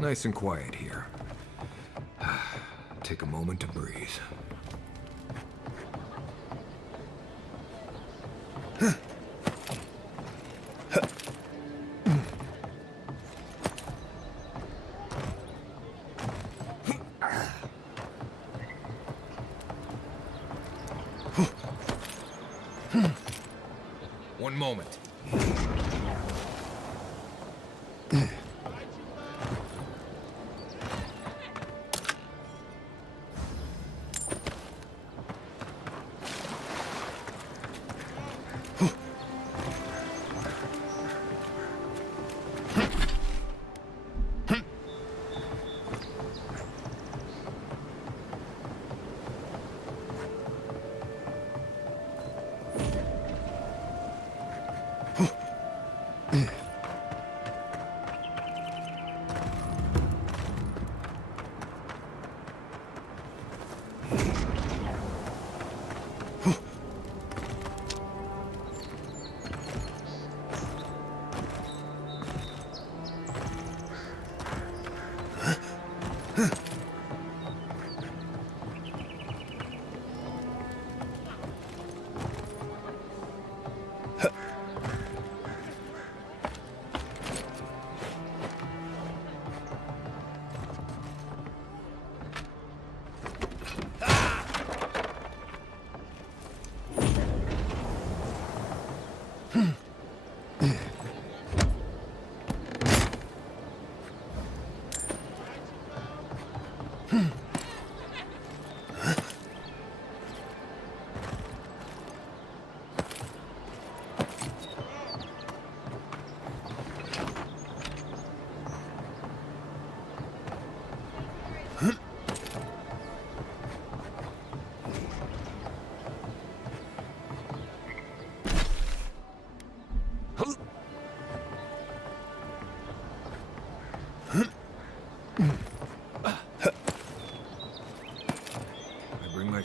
Nice and quiet here. Take a moment to breathe. One moment.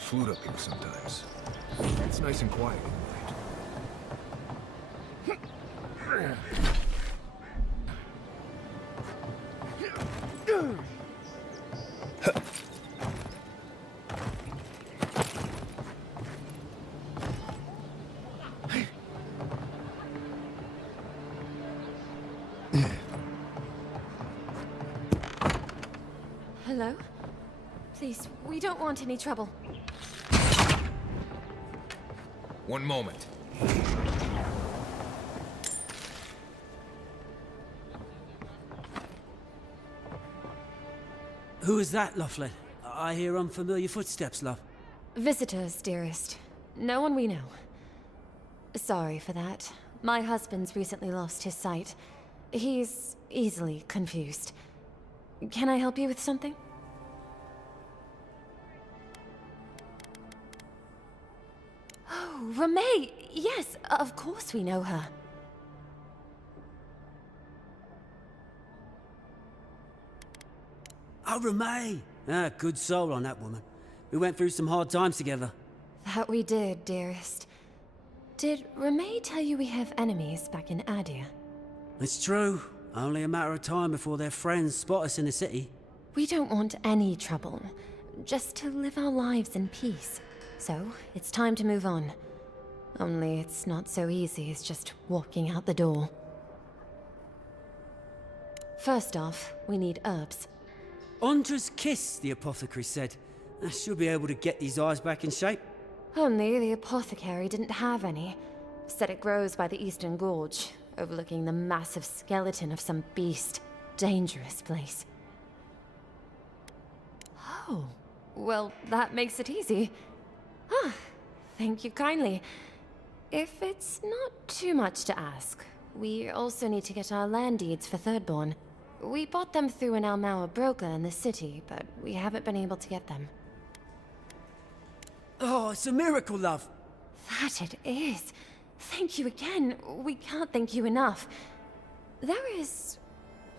Flute up here sometimes. It's nice and quiet at night. Hello? Please, we don't want any trouble. One moment. Who is that, Loughlin? I hear unfamiliar footsteps, love. Visitors, dearest. No one we know. Sorry for that. My husband's recently lost his sight. He's easily confused. Can I help you with something? Oh, Ramay! Yes, of course we know her. Oh, Ramay! Ah, good soul on that woman. We went through some hard times together. That we did, dearest. Did Ramay tell you we have enemies back in Adia? It's true. Only a matter of time before their friends spot us in the city. We don't want any trouble. Just to live our lives in peace. So, it's time to move on. Only it's not so easy as just walking out the door. First off, we need herbs. Andra's kiss, the apothecary said. I should be able to get these eyes back in shape. Only the apothecary didn't have any. Said it grows by the Eastern Gorge, overlooking the massive skeleton of some beast. Dangerous place. Oh, well, that makes it easy. Ah, thank you kindly. If it's not too much to ask, we also need to get our land deeds for Thirdborn. We bought them through an Almaua broker in the city, but we haven't been able to get them. Oh, it's a miracle, love. That it is. Thank you again. We can't thank you enough. There is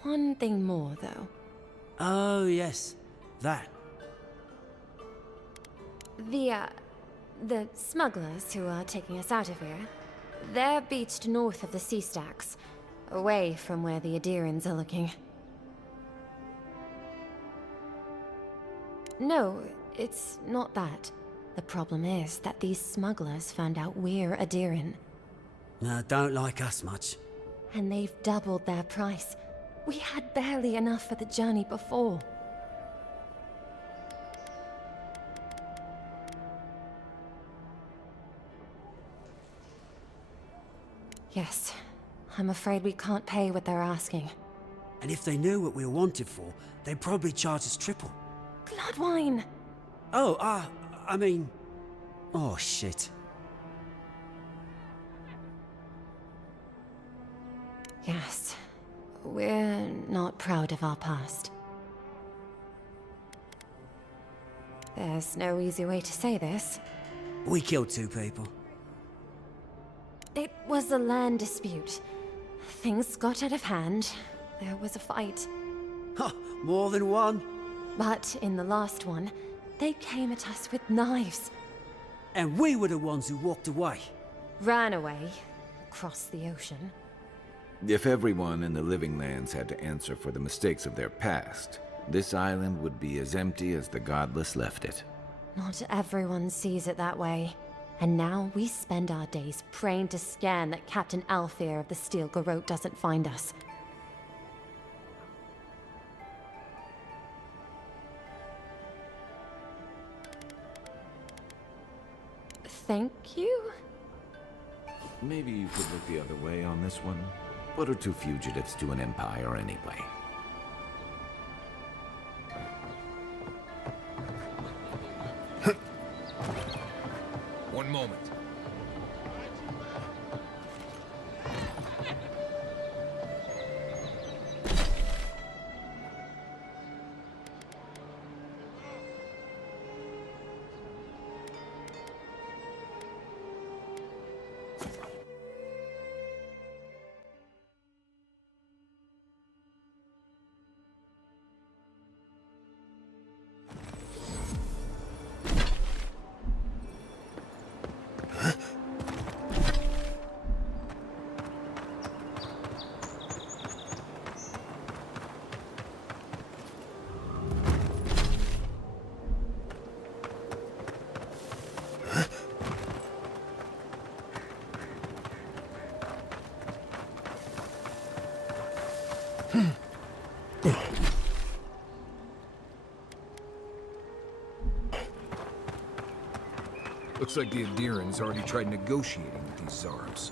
one thing more, though. Oh, yes. That. The smugglers who are taking us out of here, they're beached north of the sea stacks, away from where the Adirans are looking. No, it's not that. The problem is that these smugglers found out we're Adiran. Don't like us much. And they've doubled their price. We had barely enough for the journey before. Yes, I'm afraid we can't pay what they're asking. And if they knew what we were wanted for, they'd probably charge us triple. Bloodwine! Oh, I mean... Oh, shit. Yes, we're not proud of our past. There's no easy way to say this. We killed 2 people. It was a land dispute. Things got out of hand. There was a fight. Huh, more than one? But in the last one, they came at us with knives. And we were the ones who walked away. Ran away, across the ocean. If everyone in the Living Lands had to answer for the mistakes of their past, this island would be as empty as the Godless left it. Not everyone sees it that way. And now we spend our days praying to Scan that Captain Alfear of the Steel Garrote doesn't find us. Thank you? Maybe you could look the other way on this one. What are 2 fugitives to an empire anyway? One moment. Looks like the Adirans already tried negotiating with these Zarbs.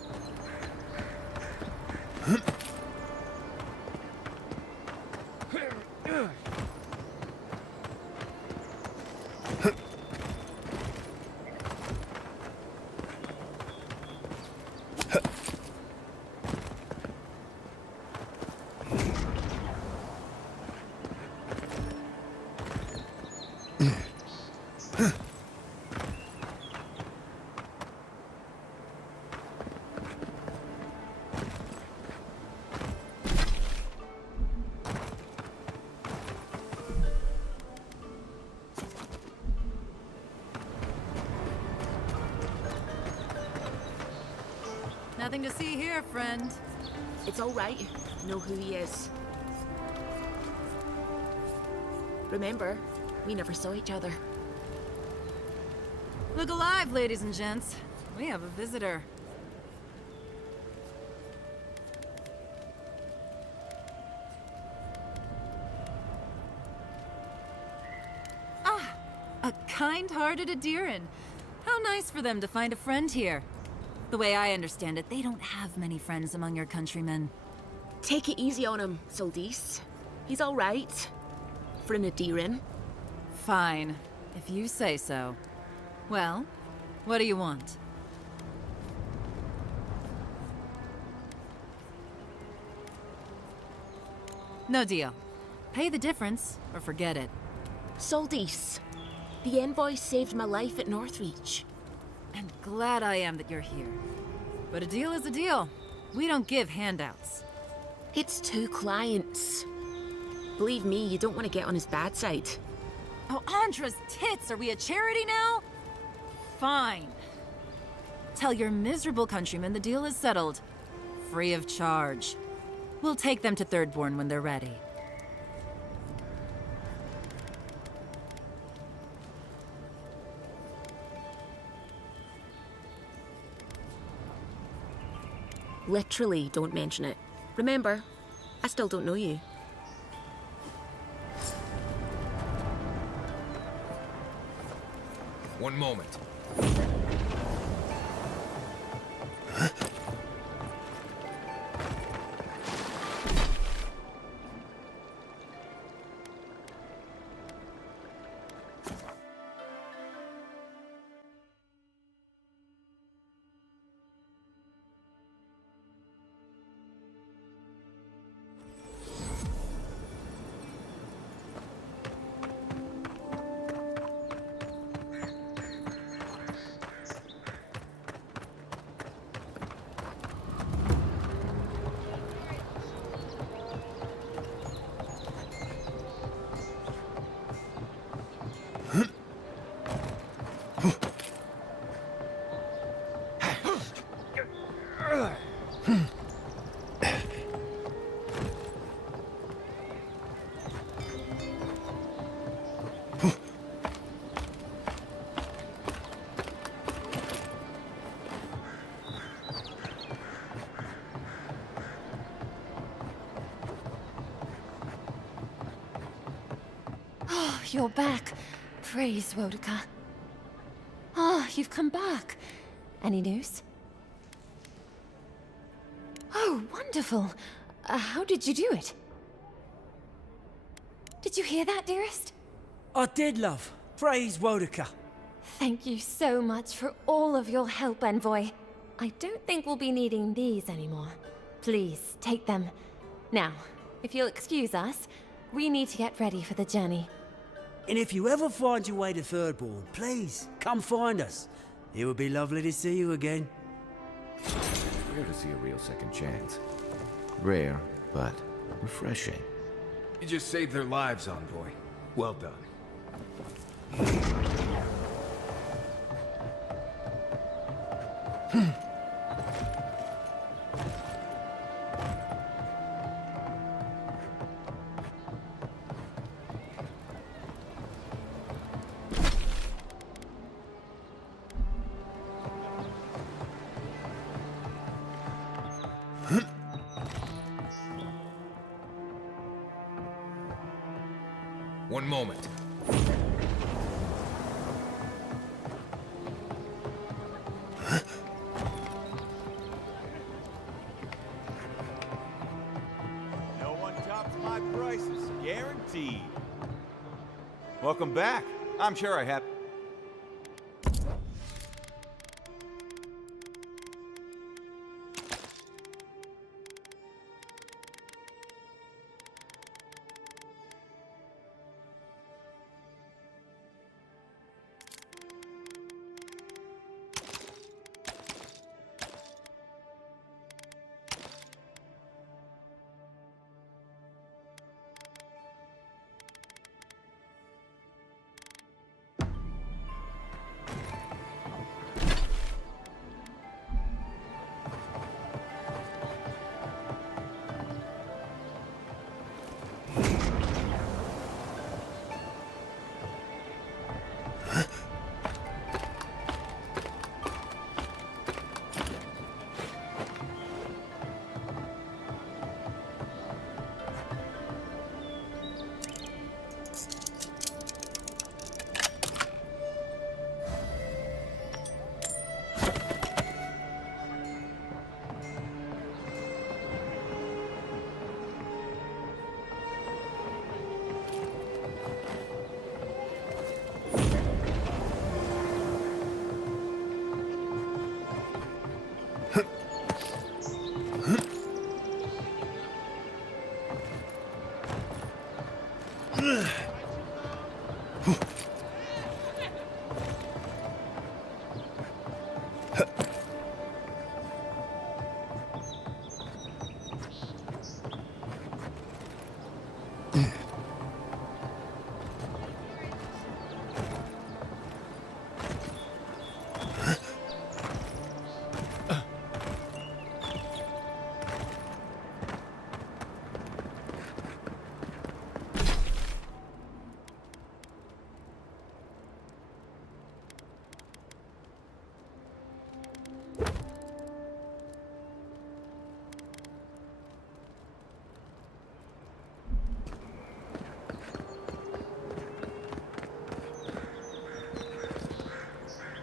Nothing to see here, friend. It's all right. Know who he is. Remember, we never saw each other. Look alive, ladies and gents. We have a visitor. Ah, a kind-hearted Adiran. How nice for them to find a friend here. The way I understand it, they don't have many friends among your countrymen. Take it easy on him, Soldis. He's all right. For an Adiran. Fine, if you say so. Well, what do you want? No deal. Pay the difference, or forget it. Soldis, the envoy saved my life at Northreach. And glad I am that you're here. But a deal is a deal. We don't give handouts. It's 2 clients. Believe me, you don't want to get on his bad side. Oh, Andra's tits! Are we a charity now? Fine. Tell your miserable countrymen the deal is settled. Free of charge. We'll take them to Thirdborn when they're ready. Literally, don't mention it. Remember, I still don't know you. One moment. Oh, you're back. Praise Wodika. Ah, you've come back. Any news? Oh, wonderful. How did you do it? Did you hear that, dearest? I did, love. Praise Wodika. Thank you so much for all of your help, Envoy. I don't think we'll be needing these anymore. Please, take them. Now, if you'll excuse us, we need to get ready for the journey. And if you ever find your way to Thirdborn, please, come find us. It would be lovely to see you again. Rare to see a real second chance. Rare, but refreshing. You just saved their lives, Envoy. Well done. One moment. No one tops my prices, guaranteed. Welcome back. I'm sure I have.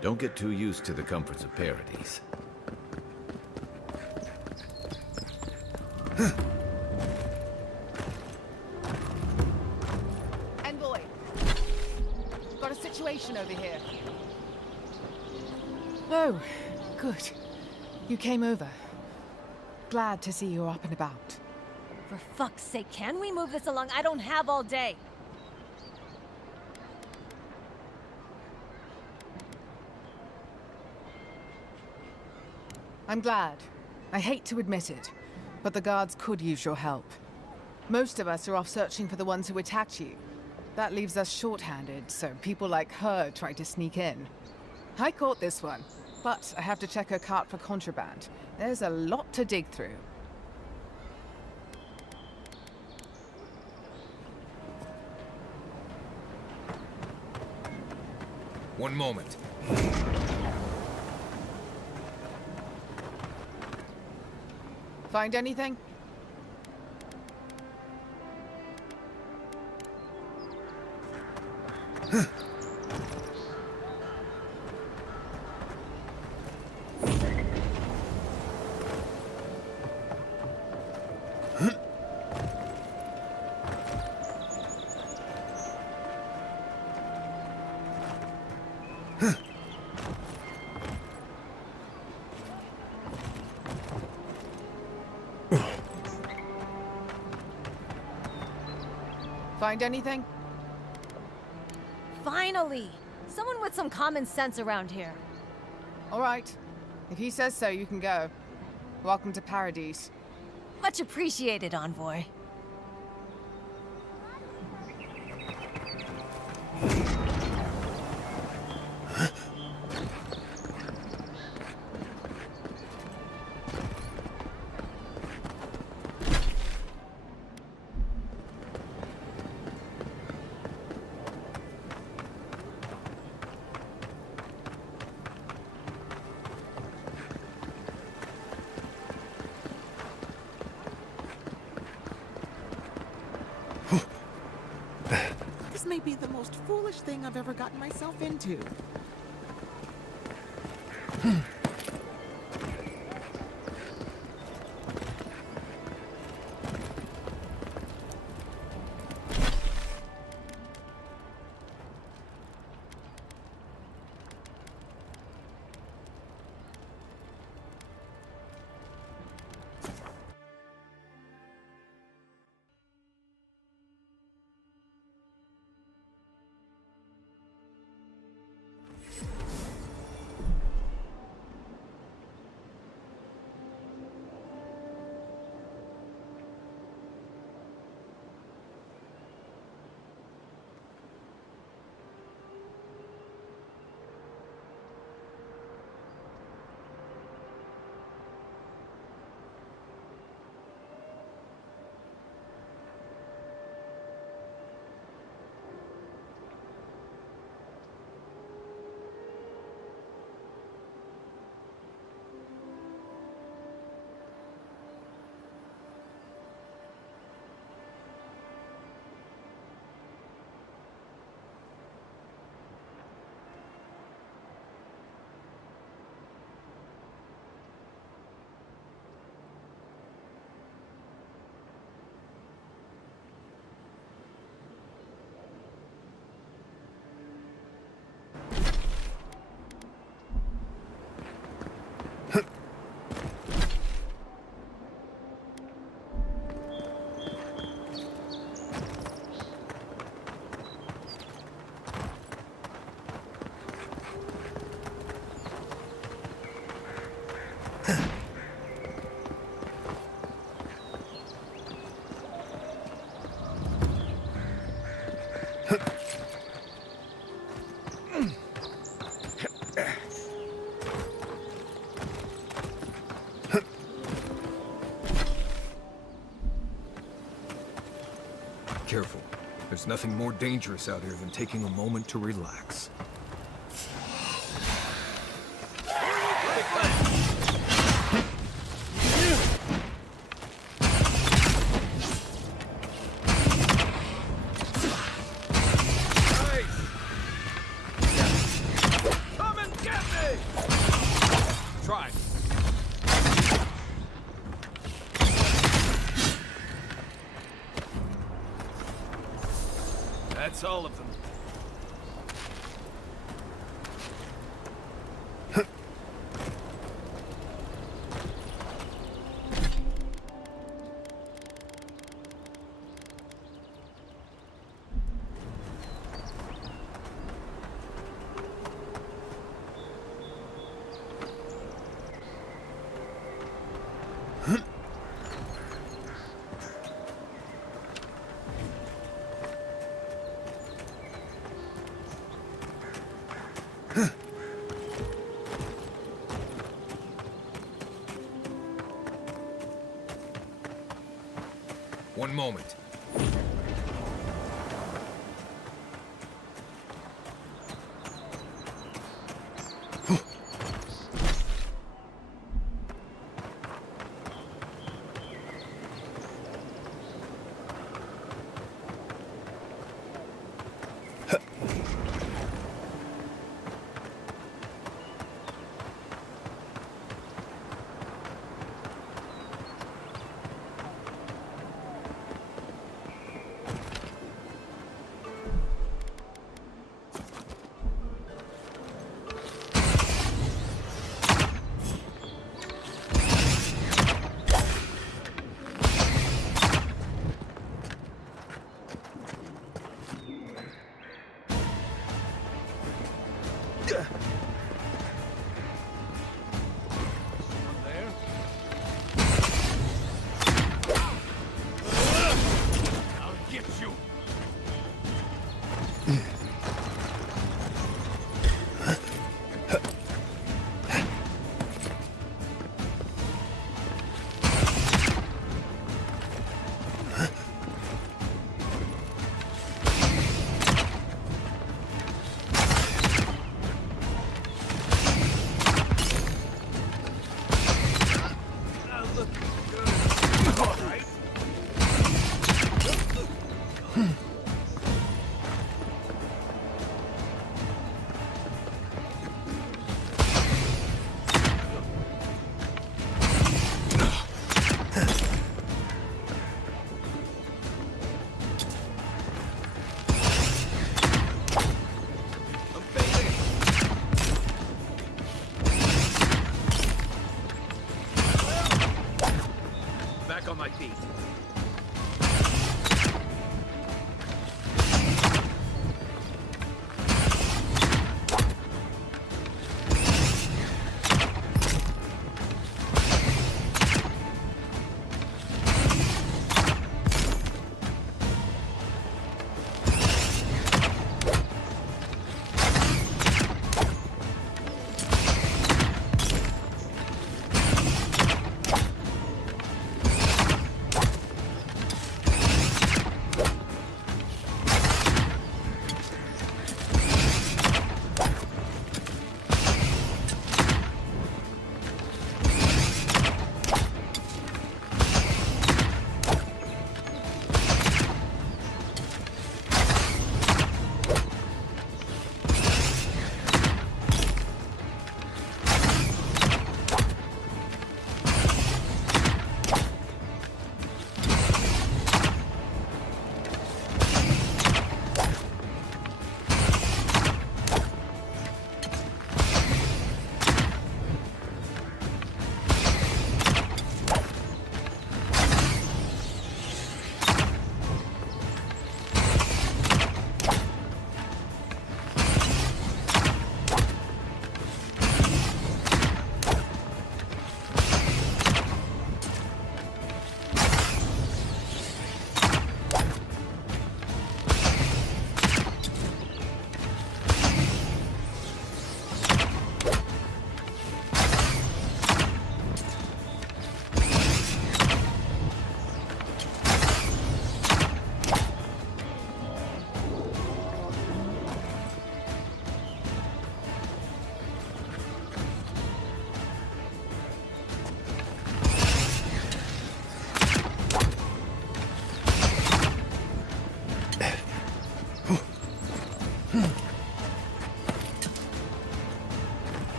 Don't get too used to the comforts of Paradise. Envoy! Got a situation over here. Oh, good. You came over. Glad to see you're up and about. For fuck's sake, can we move this along? I don't have all day. I'm glad. I hate to admit it, but the guards could use your help. Most of us are off searching for the ones who attacked you. That leaves us short-handed, so people like her try to sneak in. I caught this one, but I have to check her cart for contraband. There's a lot to dig through. One moment. Find anything? Find anything? Finally! Someone with some common sense around here. All right. If he says so, you can go. Welcome to Paradise. Much appreciated, Envoy. This may be the most foolish thing I've ever gotten myself into. nothing more dangerous out here than taking a moment to relax. Come and get me! Try. That's all of them. One moment.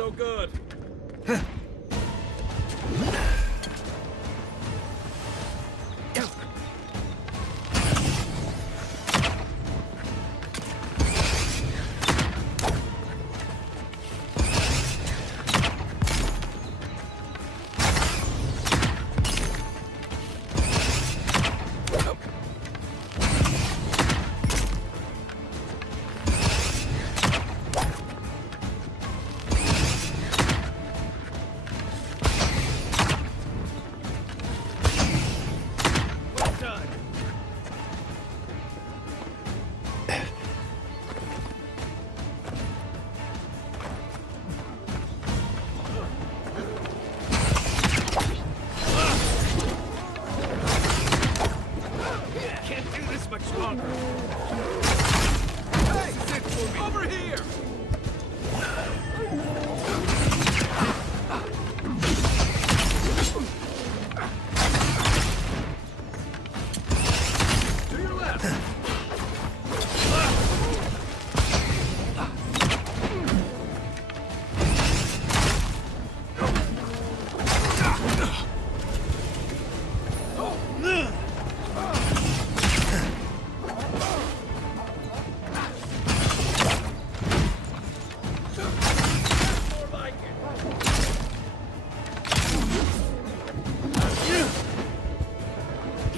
so good.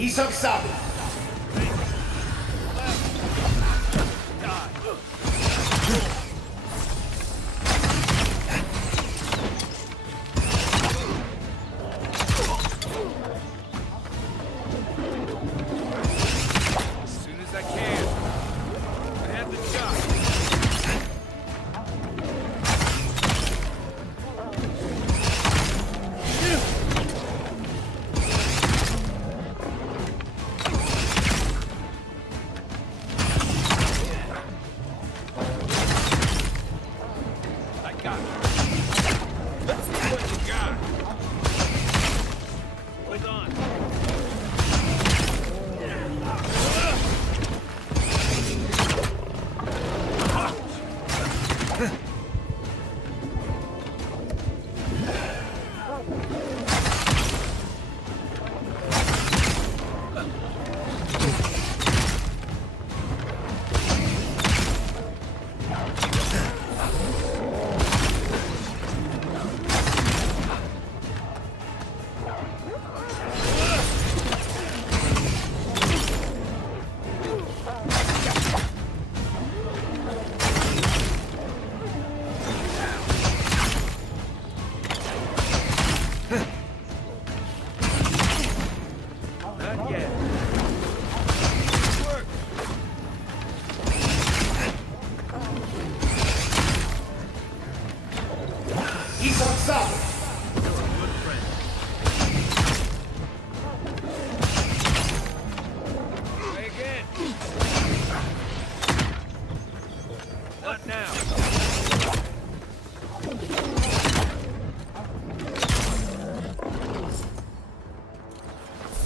Isang sabi. As soon as I can. I have the shot.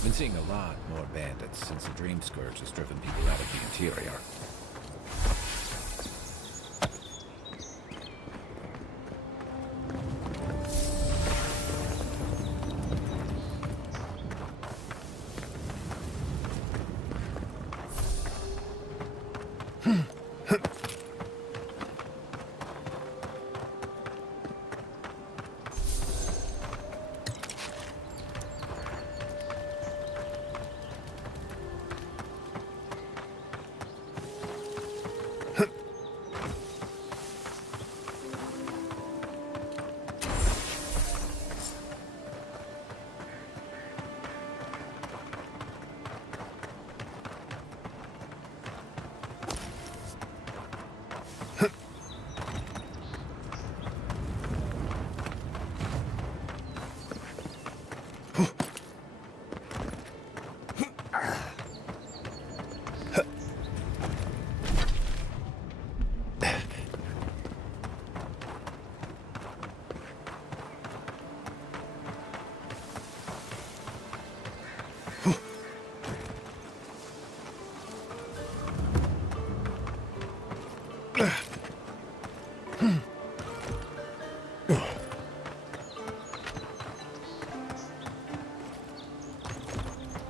Been seeing a lot more bandits since the Dream Scourge has driven people out of the interior.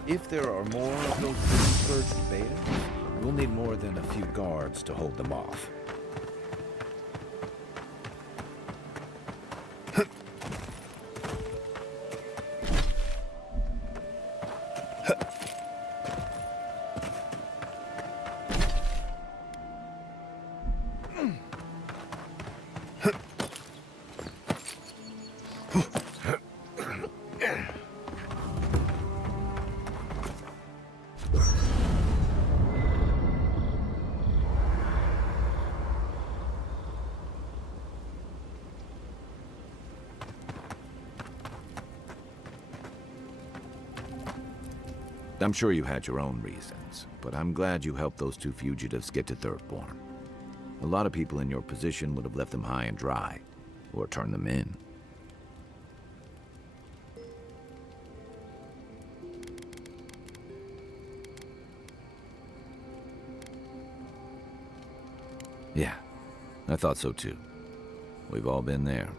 If there are more of those dispersed bears, we'll need more than a few guards to hold them off. I'm sure you had your own reasons, but I'm glad you helped those two fugitives get to Thirdborn. A lot of people in your position would have left them high and dry, or turned them in. Yeah, I thought so too. We've all been there.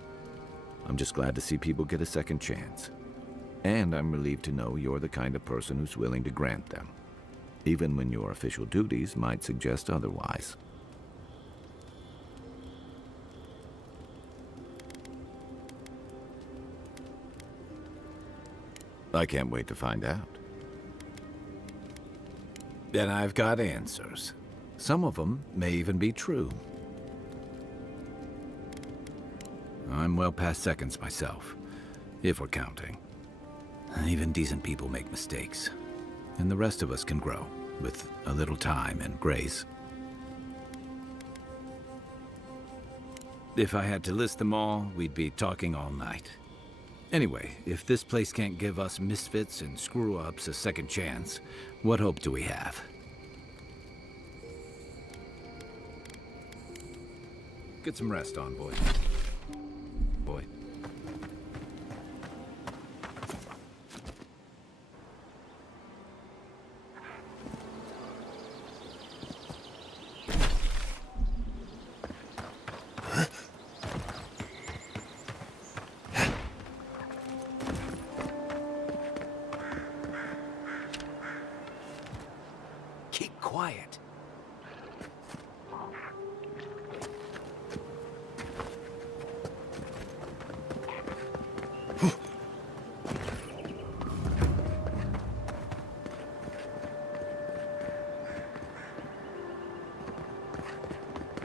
I'm just glad to see people get a second chance. And I'm relieved to know you're the kind of person who's willing to grant them, even when your official duties might suggest otherwise. I can't wait to find out. And I've got answers. Some of them may even be true. I'm well past seconds myself, if we're counting. Even decent people make mistakes, and the rest of us can grow with a little time and grace. If I had to list them all, we'd be talking all night. Anyway, if this place can't give us misfits and screw-ups a second chance, what hope do we have? Get some rest, Envoy. Boy. Keep quiet.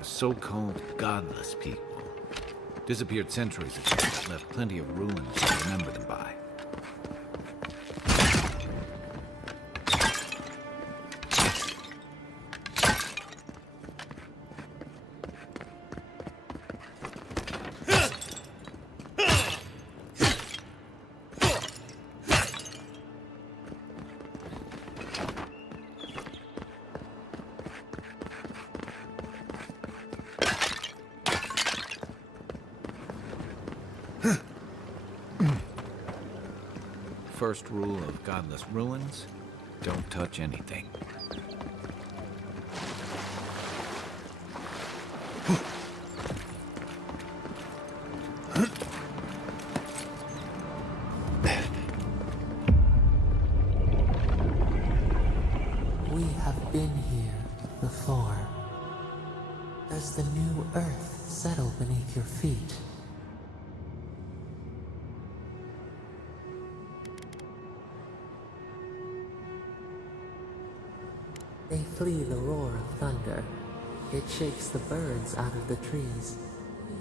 So-called godless people. Disappeared centuries ago, but left plenty of ruins to remember them by. First rule of godless ruins, don't touch anything. We have been here before. Does the new earth settle beneath your feet? They flee the roar of thunder. It shakes the birds out of the trees.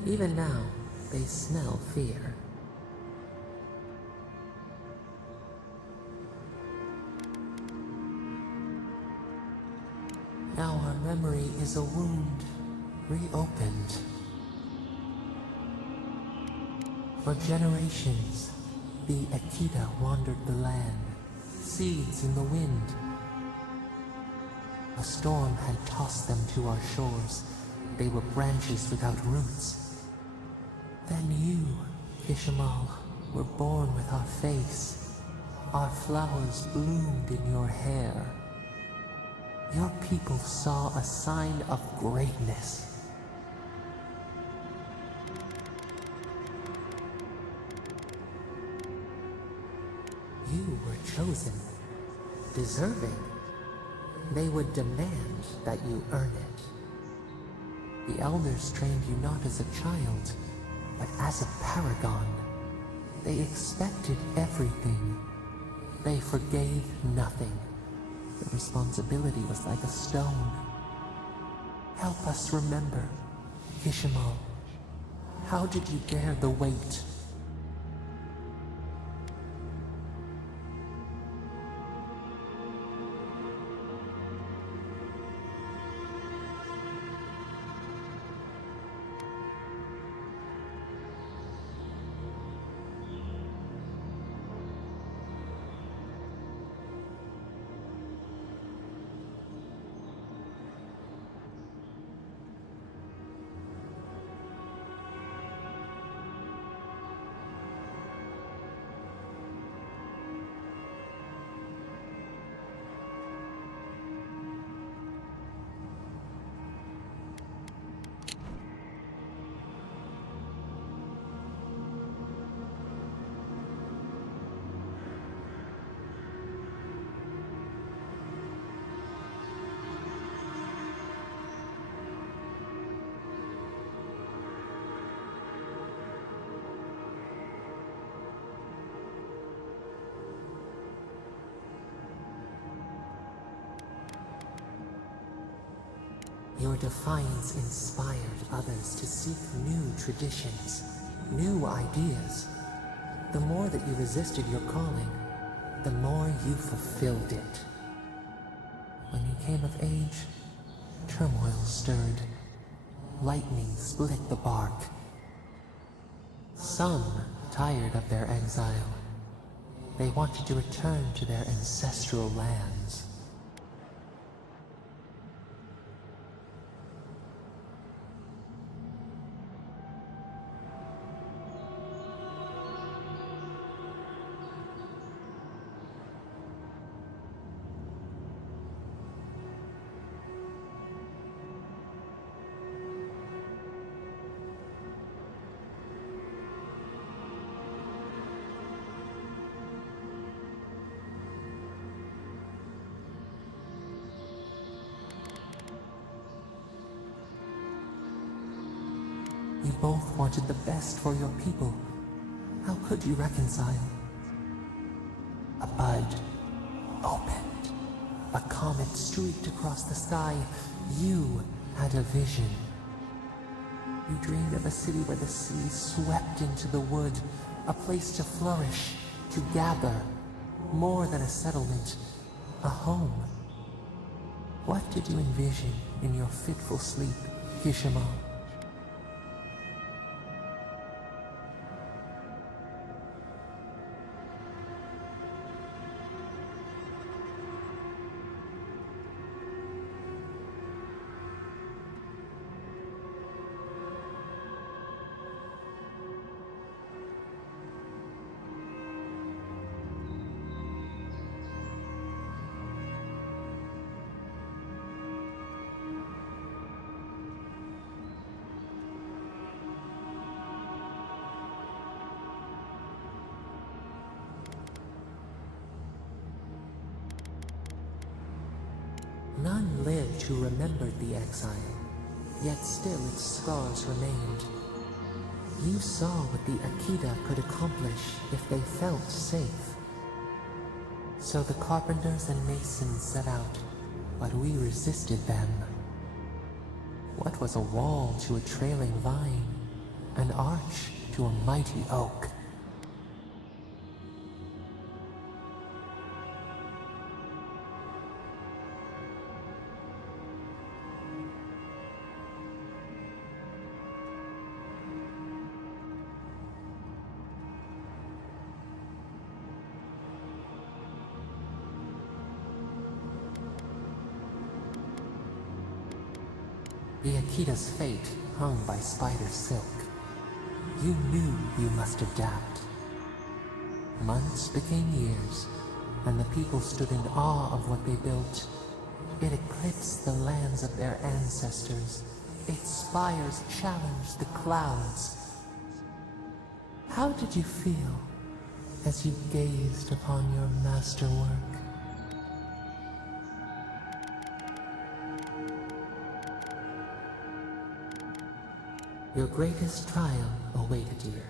Even now, they smell fear. Now our memory is a wound, reopened. For generations, the Akita wandered the land, seeds in the wind. A storm had tossed them to our shores. They were branches without roots. Then you, Kishimal, were born with our face. Our flowers bloomed in your hair. Your people saw a sign of greatness. You were chosen. deserving. They would demand that you earn it. The elders trained you not as a child, but as a paragon. They expected everything. They forgave nothing. The responsibility was like a stone. Help us remember, Kishimal. How did you bear the weight? Your defiance inspired others to seek new traditions, new ideas. The more that you resisted your calling, the more you fulfilled it. When you came of age, turmoil stirred. Lightning split the bark. Some tired of their exile. They wanted to return to their ancestral lands. You both wanted the best for your people. How could you reconcile? A bud opened. A comet streaked across the sky. You had a vision. You dreamed of a city where the sea swept into the wood, a place to flourish, to gather, more than a settlement, a home. What did you envision in your fitful sleep, Kishimal? None lived who remembered the exile, yet still its scars remained. You saw what the Akita could accomplish if they felt safe. So the carpenters and masons set out, but we resisted them. What was a wall to a trailing vine, an arch to a mighty oak? The Akita's fate hung by spider silk. You knew you must adapt. Months became years, and the people stood in awe of what they built. It eclipsed the lands of their ancestors. Its spires challenged the clouds. How did you feel as you gazed upon your masterwork? Your greatest trial awaited you.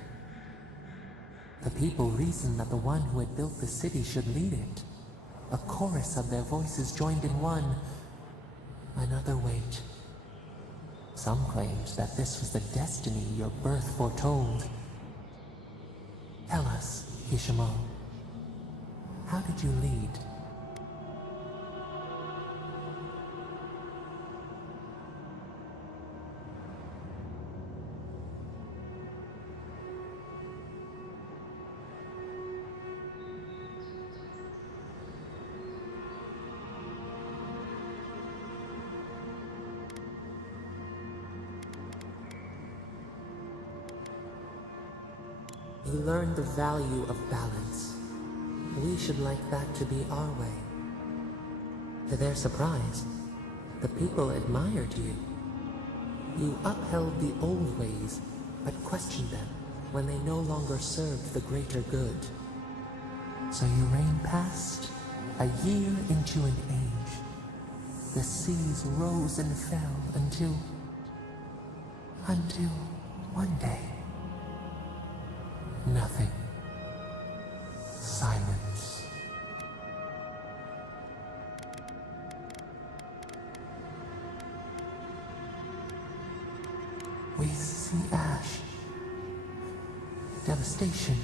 The people reasoned that the one who had built the city should lead it. A chorus of their voices joined in one. Another wait. Some claimed that this was the destiny your birth foretold. Tell us, Kishimal, how did you lead? We learned the value of balance. We should like that to be our way. To their surprise, the people admired you. You upheld the old ways, but questioned them when they no longer served the greater good. So you reigned past, a year into an age. The seas rose and fell until one day. Nothing. Silence. We see ash. Devastation.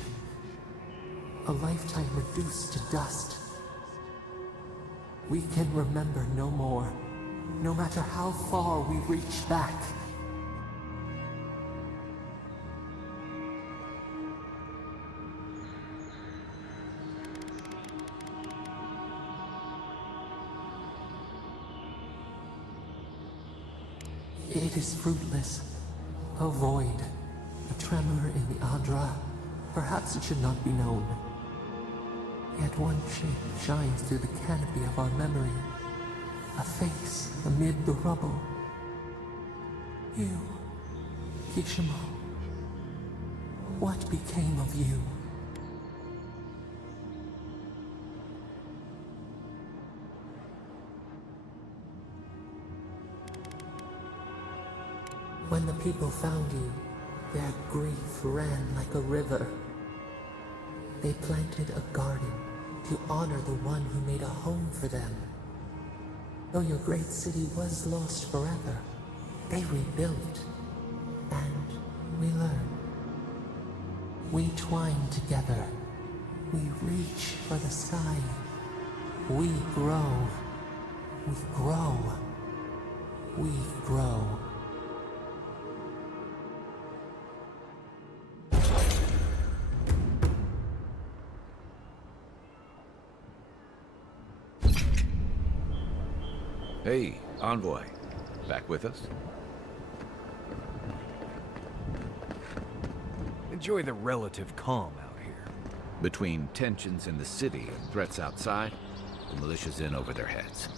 A lifetime reduced to dust. We can remember no more, no matter how far we reach back. It is fruitless. A void. A tremor in the Adra. Perhaps it should not be known. Yet one shape shines through the canopy of our memory. A face amid the rubble. You, Kishimal. What became of you? When the people found you, their grief ran like a river. They planted a garden to honor the one who made a home for them. Though your great city was lost forever, they rebuilt, and we learned. We twine together. We reach for the sky. We grow. We grow. We grow. Hey, Envoy. Back with us? Enjoy the relative calm out here. Between tensions in the city and threats outside, the militia's in over their heads.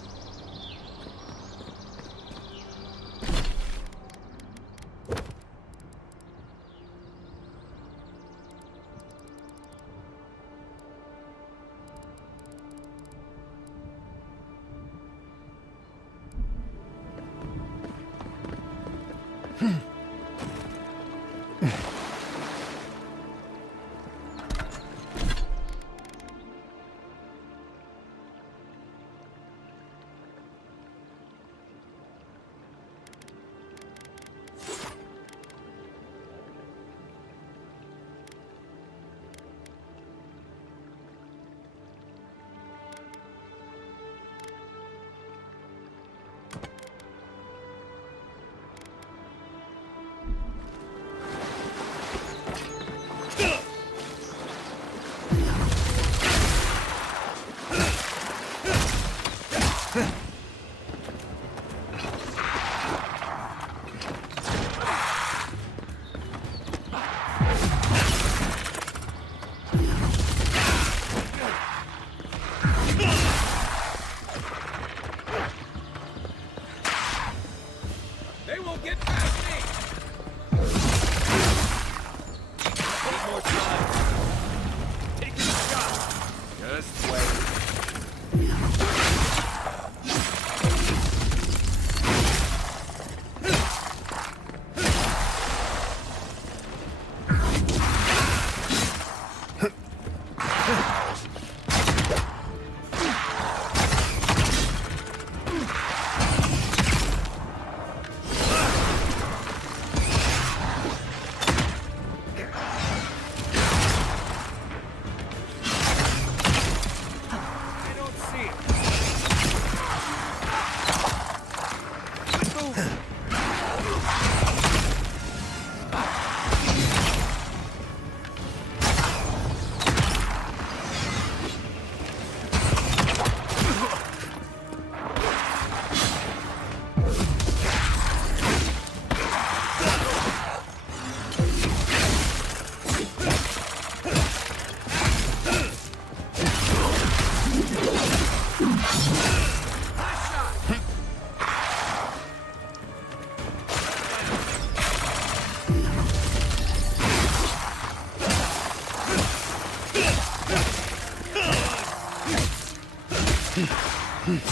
Okay?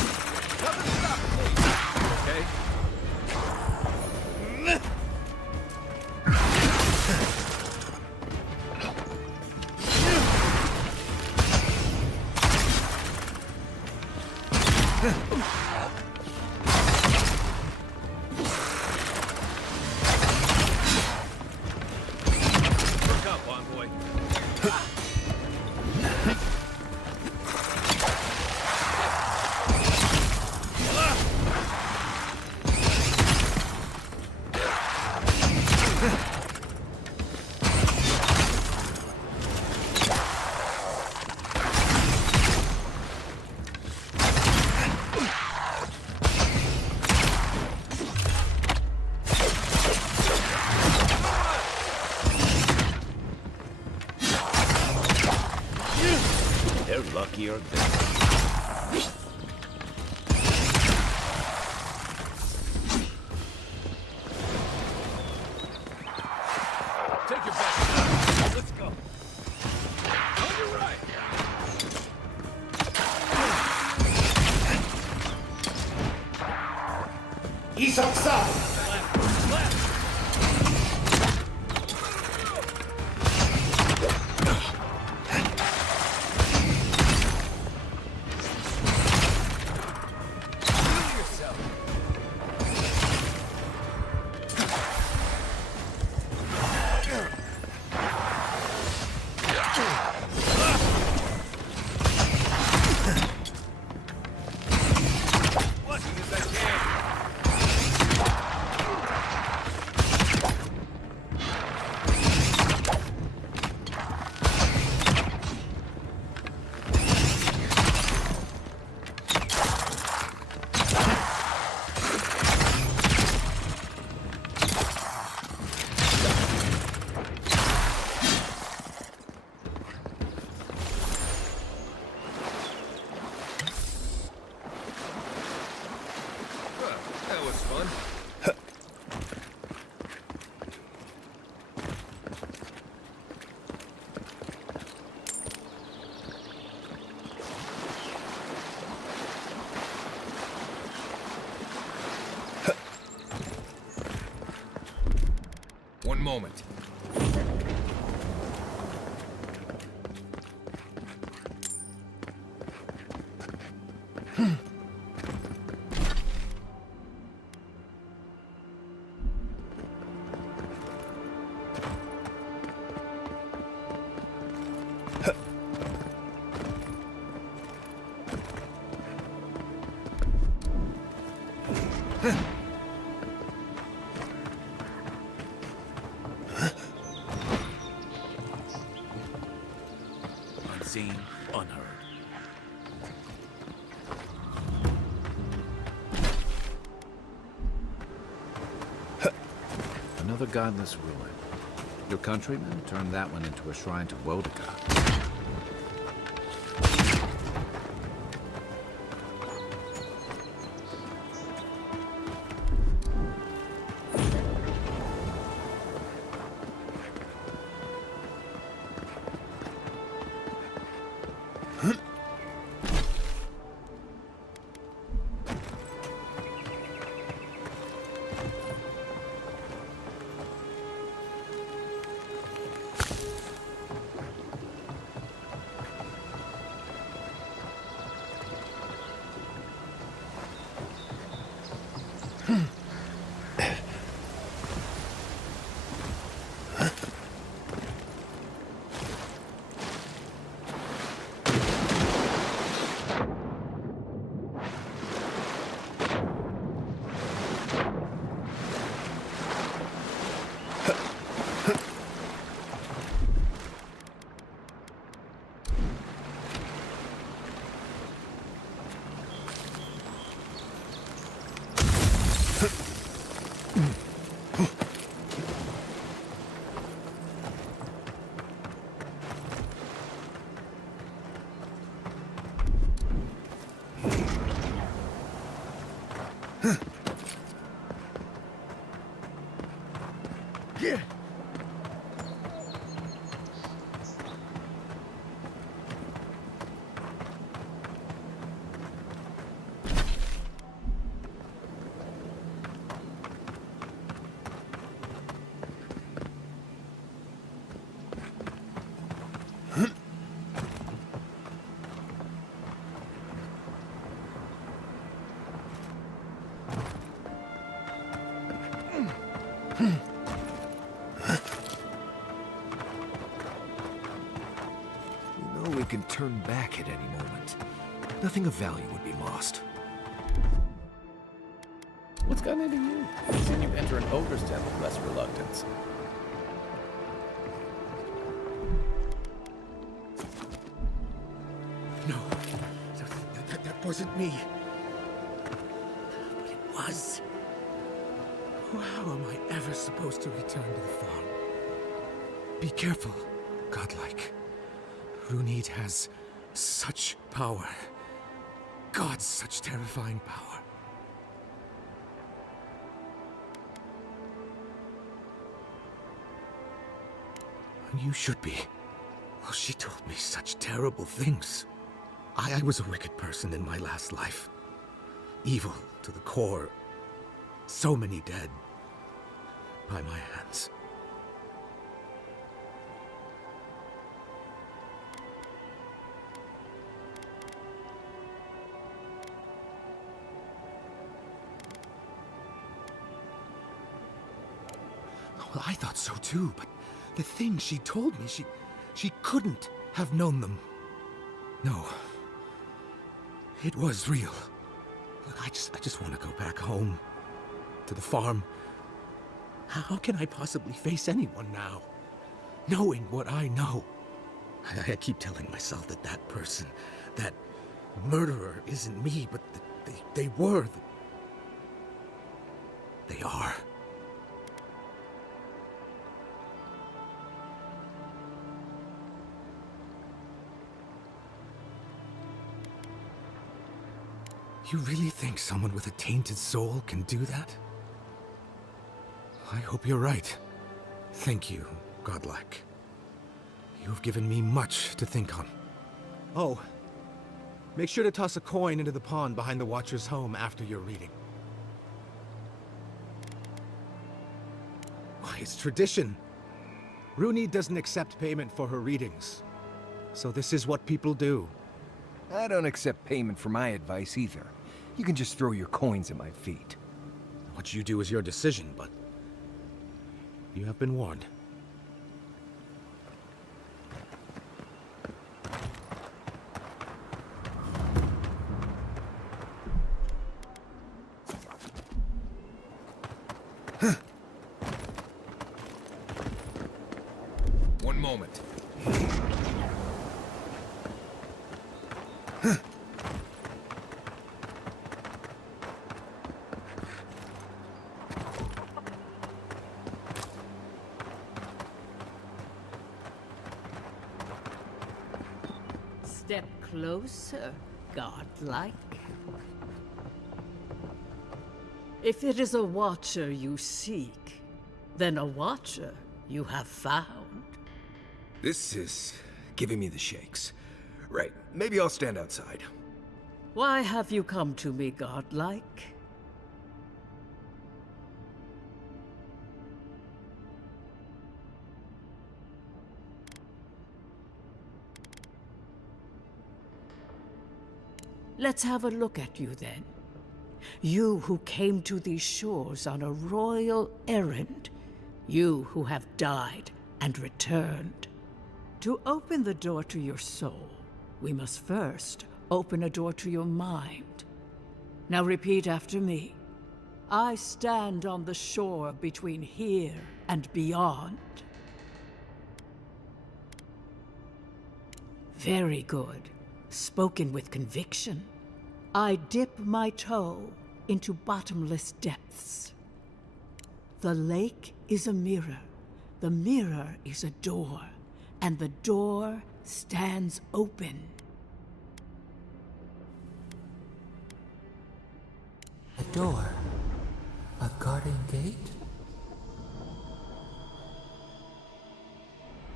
Look up, envoy. They're luckier than... Take your back. Let's go. On your right. East outside! That was fun. One moment. Unseen, unheard. Another godless ruin. Your countrymen turned that one into a shrine to Woedica. we can turn back at any moment. Nothing of value would be lost. What's gotten into you? I've seen you enter an ogre's den with less reluctance. No, that wasn't me. But it was. How am I ever supposed to return to the farm? Be careful, godlike. Runid has such power. God, such terrifying power. You should be. Well, she told me such terrible things. I was a wicked person in my last life. Evil to the core. So many dead. By my hands. Well, I thought so too, but the things she told me, she couldn't have known them. No. It was real. Look, I just want to go back home. To the farm. How can I possibly face anyone now? Knowing what I know. I keep telling myself that that person, that murderer isn't me, but they were. They are. You really think someone with a tainted soul can do that? I hope you're right. Thank you, godlike. You have given me much to think on. Oh, make sure to toss a coin into the pond behind the Watcher's home after your reading. Why, it's tradition. Runid doesn't accept payment for her readings. So this is what people do. I don't accept payment for my advice either. You can just throw your coins at my feet. What you do is your decision, but you have been warned. One moment. Step closer, godlike. If it is a watcher you seek, then a watcher you have found. This is giving me the shakes. Right, maybe I'll stand outside. Why have you come to me, godlike? Let's have a look at you then. You who came to these shores on a royal errand. You who have died and returned. To open the door to your soul, we must first open a door to your mind. Now repeat after me. I stand on the shore between here and beyond. Very good. Spoken with conviction. I dip my toe into bottomless depths. The lake is a mirror. The mirror is a door. And the door stands open. A door? A garden gate?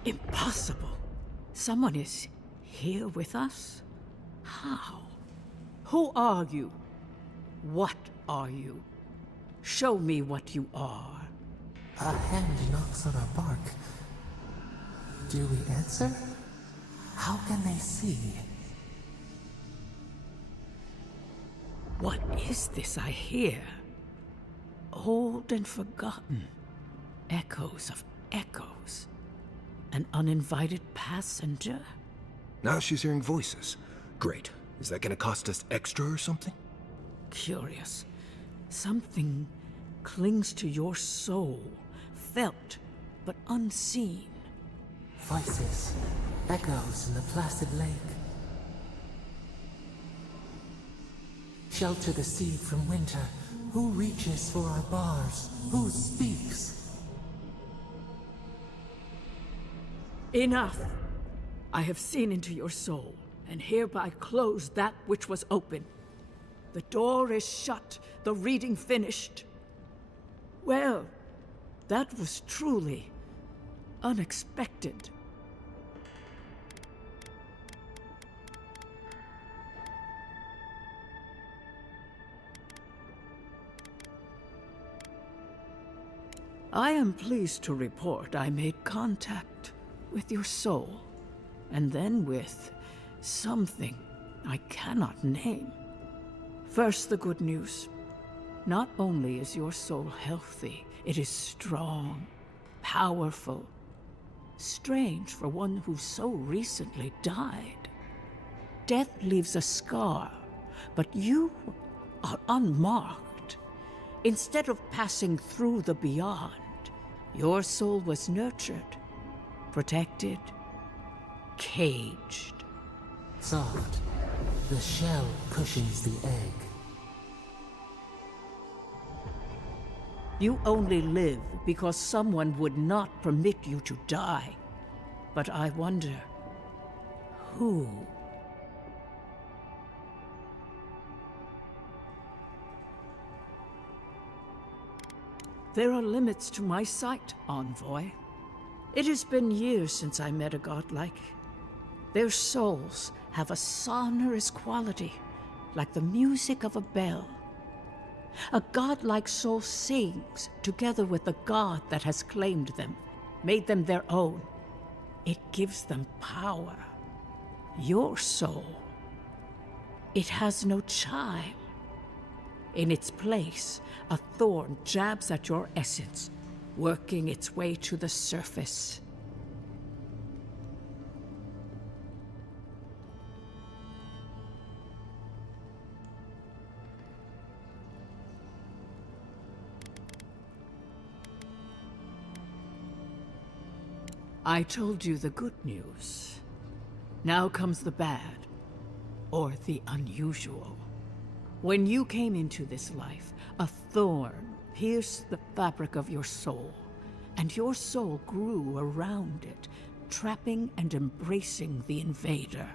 Impossible. Someone is here with us? How? Who are you? What are you? Show me what you are. A hand knocks on our bark. Do we answer? How can they see? What is this I hear? Old and forgotten. Echoes of echoes. An uninvited passenger? Now she's hearing voices. Great. Is that gonna cost us extra or something? Curious. Something clings to your soul, felt but unseen. Voices, echoes in the placid lake. Shelter the seed from winter. Who reaches for our bars? Who speaks? Enough! I have seen into your soul, and hereby close that which was open. The door is shut, the reading finished. Well, that was truly unexpected. I am pleased to report I made contact with your soul, and then with something I cannot name. First, the good news. Not only is your soul healthy, it is strong, powerful. Strange for one who so recently died. Death leaves a scar, but you are unmarked. Instead of passing through the beyond, your soul was nurtured, protected, caged. Soft. The shell cushions the egg. You only live because someone would not permit you to die. But I wonder, who? There are limits to my sight, Envoy. It has been years since I met a godlike. Their souls have a sonorous quality, like the music of a bell. A godlike soul sings together with the god that has claimed them, made them their own. It gives them power. Your soul, it has no chime. In its place, a thorn jabs at your essence, working its way to the surface. I told you the good news. Now comes the bad, or the unusual. When you came into this life, a thorn pierced the fabric of your soul, and your soul grew around it, trapping and embracing the invader.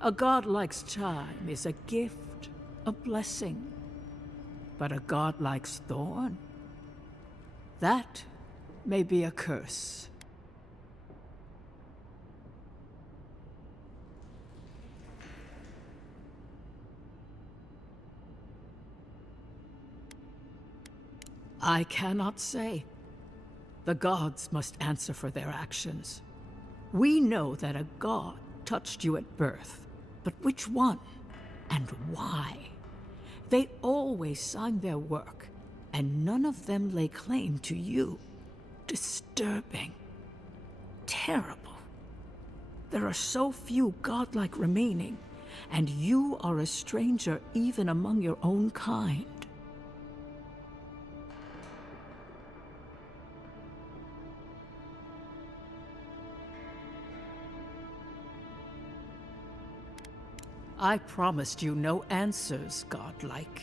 A godlike's chime is a gift, a blessing. But a godlike's thorn? That may be a curse. I cannot say. The gods must answer for their actions. We know that a god touched you at birth, but which one and why? They always signed their work, and none of them lay claim to you. Disturbing. Terrible. There are so few godlike remaining, and you are a stranger even among your own kind. I promised you no answers, godlike.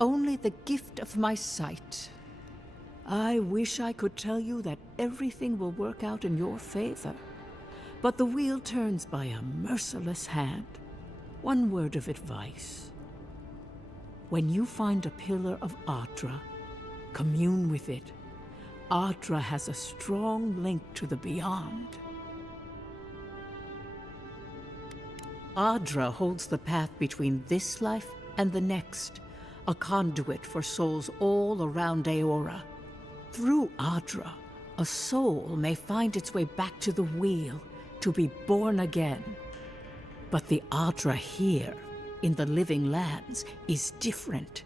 Only the gift of my sight. I wish I could tell you that everything will work out in your favor. But the wheel turns by a merciless hand. One word of advice. When you find a pillar of Adra, commune with it. Adra has a strong link to the beyond. Adra holds the path between this life and the next, a conduit for souls all around Aora. Through Adra, a soul may find its way back to the wheel, to be born again. But the Adra here, in the living lands, is different,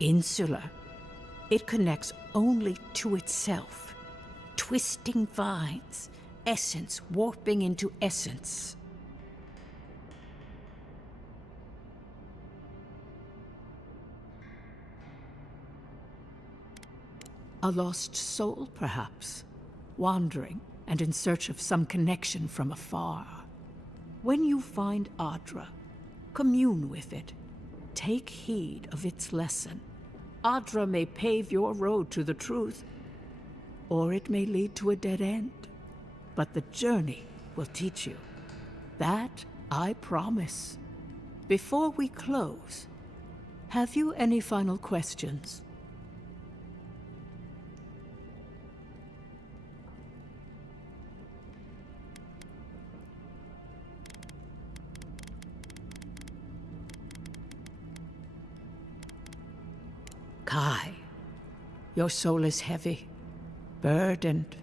insular. It connects only to itself, twisting vines, essence warping into essence. A lost soul, perhaps, wandering and in search of some connection from afar. When you find Adra, commune with it. Take heed of its lesson. Adra may pave your road to the truth, or it may lead to a dead end. But the journey will teach you. That I promise. Before we close, have you any final questions? Kai, your soul is heavy, burdened,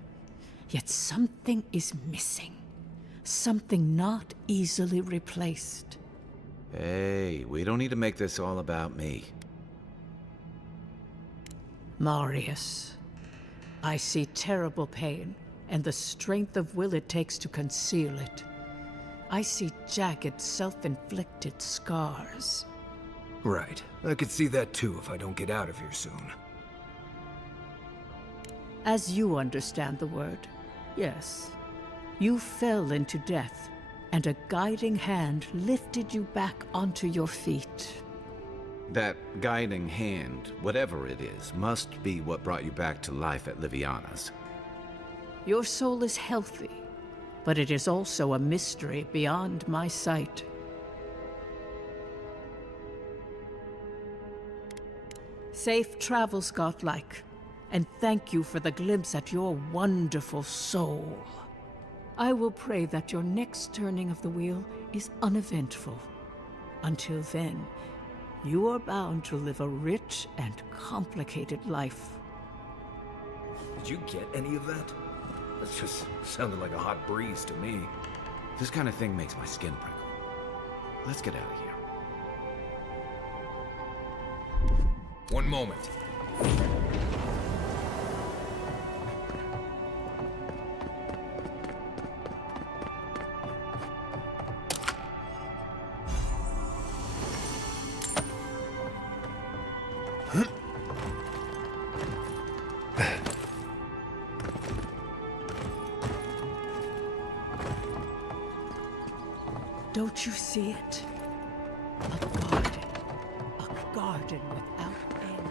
yet something is missing. Something not easily replaced. Hey, we don't need to make this all about me. Marius, I see terrible pain and the strength of will it takes to conceal it. I see jagged, self-inflicted scars. Right. I could see that too if I don't get out of here soon. As you understand the word, yes. You fell into death, and a guiding hand lifted you back onto your feet. That guiding hand, whatever it is, must be what brought you back to life at Liviana's. Your soul is healthy, but it is also a mystery beyond my sight. Safe travels, godlike, and thank you for the glimpse at your wonderful soul. I will pray that your next turning of the wheel is uneventful. Until then, you are bound to live a rich and complicated life. Did you get any of that? That just sounded like a hot breeze to me. This kind of thing makes my skin prickle. Let's get out of here. One moment. Don't you see it? A garden without end.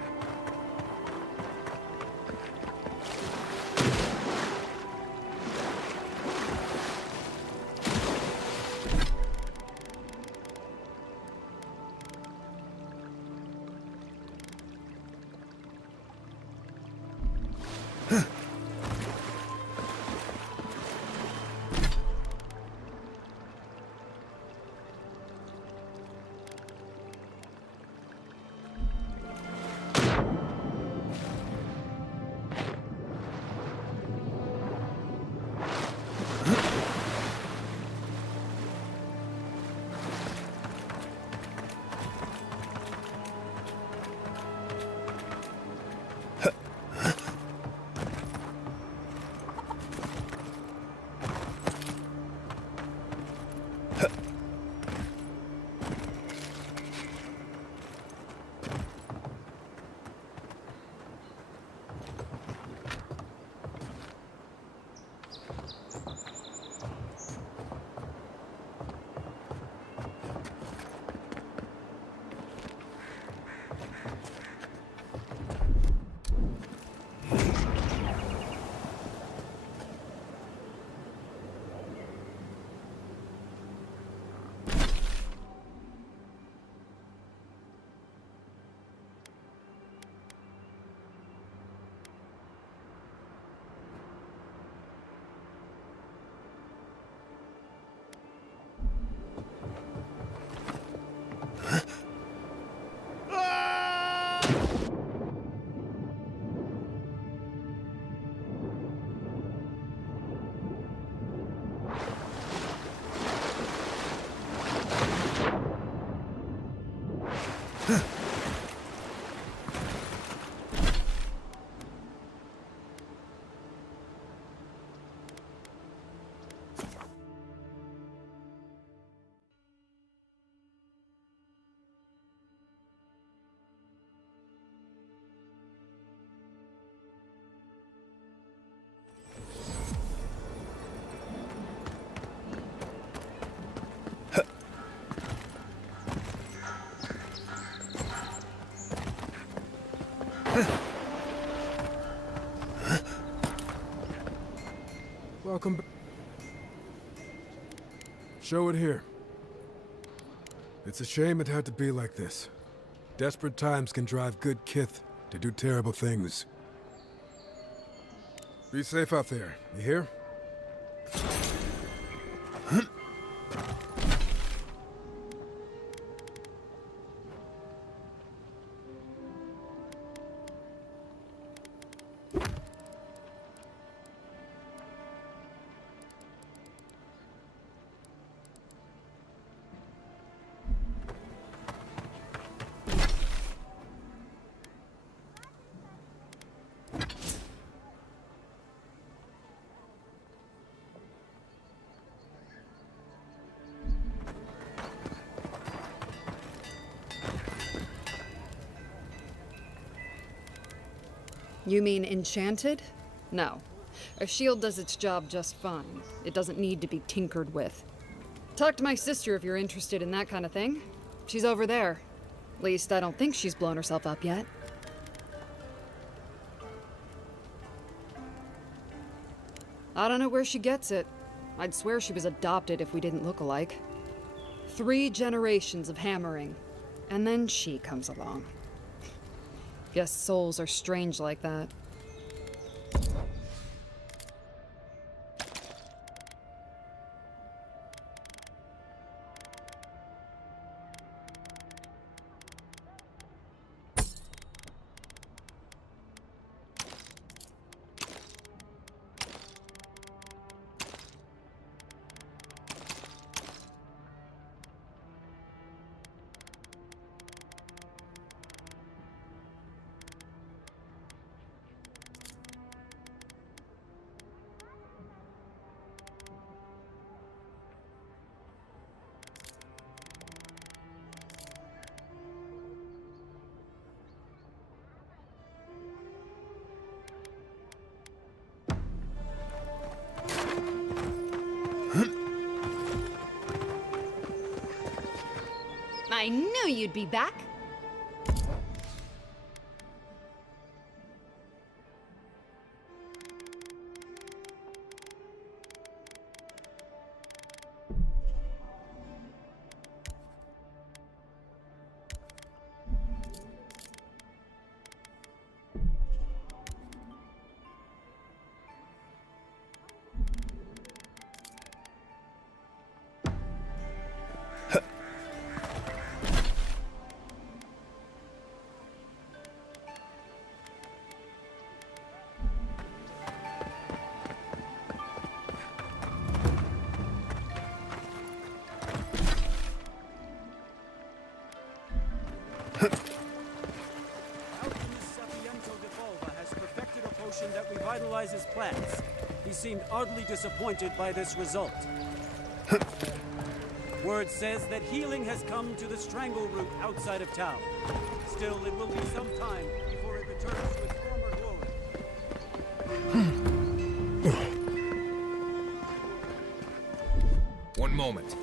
Welcome back. Show it here. It's a shame it had to be like this. Desperate times can drive good kith to do terrible things. Be safe out there, you hear? You mean enchanted? No. A shield does its job just fine. It doesn't need to be tinkered with. Talk to my sister if you're interested in that kind of thing. She's over there. At least I don't think she's blown herself up yet. I don't know where she gets it. I'd swear she was adopted if we didn't look alike. 3 generations of hammering, and then she comes along. Guess souls are strange like that. I knew you'd be back. That revitalizes plants. He seemed oddly disappointed by this result. Word says that healing has come to the Strangleroot outside of town. Still, it will be some time before it returns to its former glory. One moment.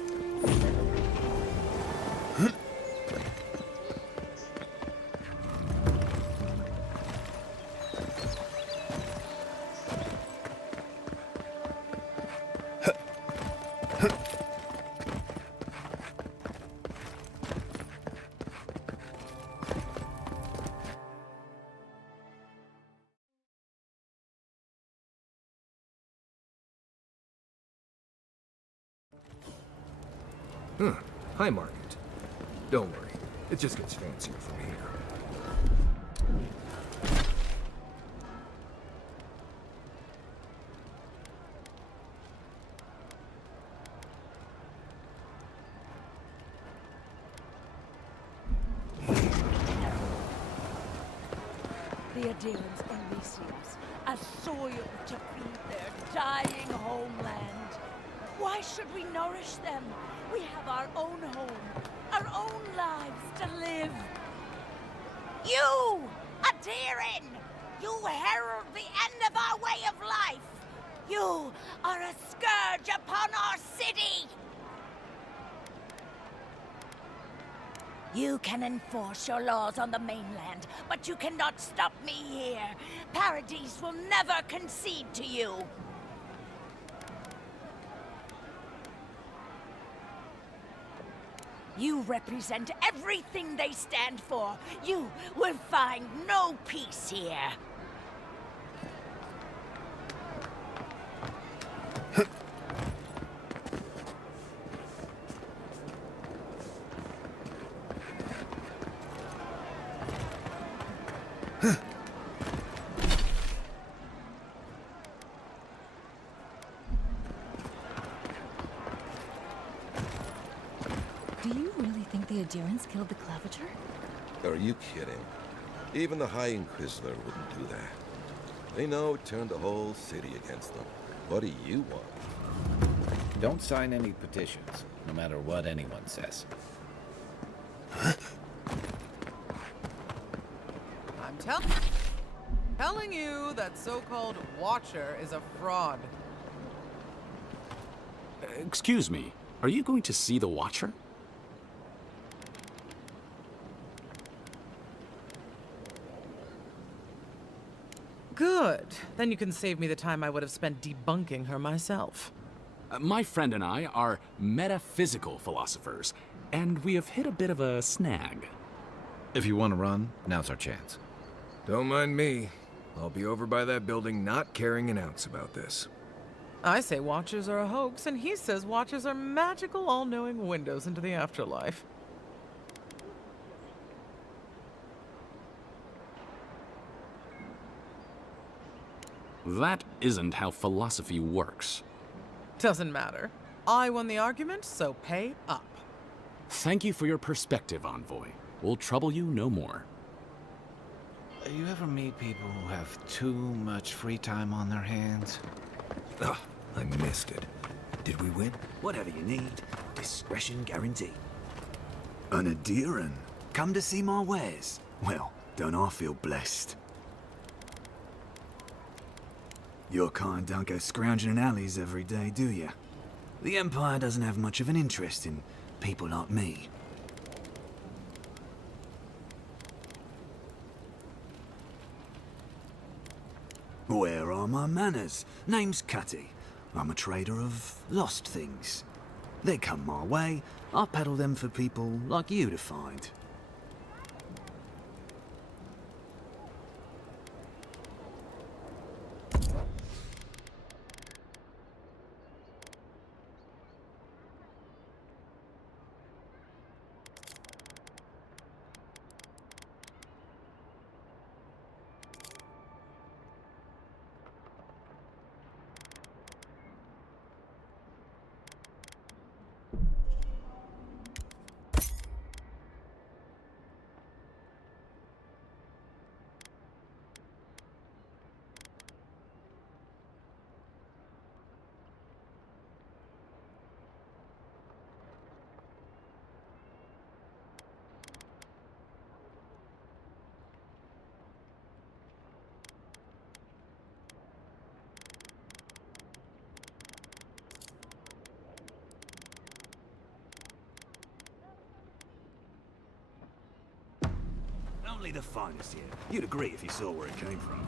Hi, Market. Don't worry, it just gets fancier from here. The Adirans Elysiums, a soil to feed their dying homeland. Why should we nourish them? We have our own home, our own lives to live. You, Adiran! You herald the end of our way of life! You are a scourge upon our city! You can enforce your laws on the mainland, but you cannot stop me here. Paradise will never concede to you. You represent everything they stand for. You will find no peace here. Do you really think the adherents killed the Claviger? Are you kidding? Even the High Inquisitor wouldn't do that. They know it turned the whole city against them. What do you want? Don't sign any petitions, no matter what anyone says. I'm telling you that so-called Watcher is a fraud. Excuse me, are you going to see the Watcher? Good. Then you can save me the time I would have spent debunking her myself. My friend and I are metaphysical philosophers, and we have hit a bit of a snag. If you want to run, now's our chance. Don't mind me. I'll be over by that building not caring an ounce about this. I say Watchers are a hoax, and he says Watchers are magical, all-knowing windows into the afterlife. That isn't how philosophy works. Doesn't matter. I won the argument, so pay up. Thank you for your perspective, Envoy. We'll trouble you no more. You ever meet people who have too much free time on their hands? Ugh, I missed it. Did we win? Whatever you need, discretion guaranteed. An adherent? Come to see my wares? Well, don't I feel blessed? Your kind don't go scrounging in alleys every day, do you? The Empire doesn't have much of an interest in people like me. Where are my manners? Name's Cutty. I'm a trader of lost things. They come my way, I peddle them for people like you to find. Only the finest here. You'd agree if you saw where it came from.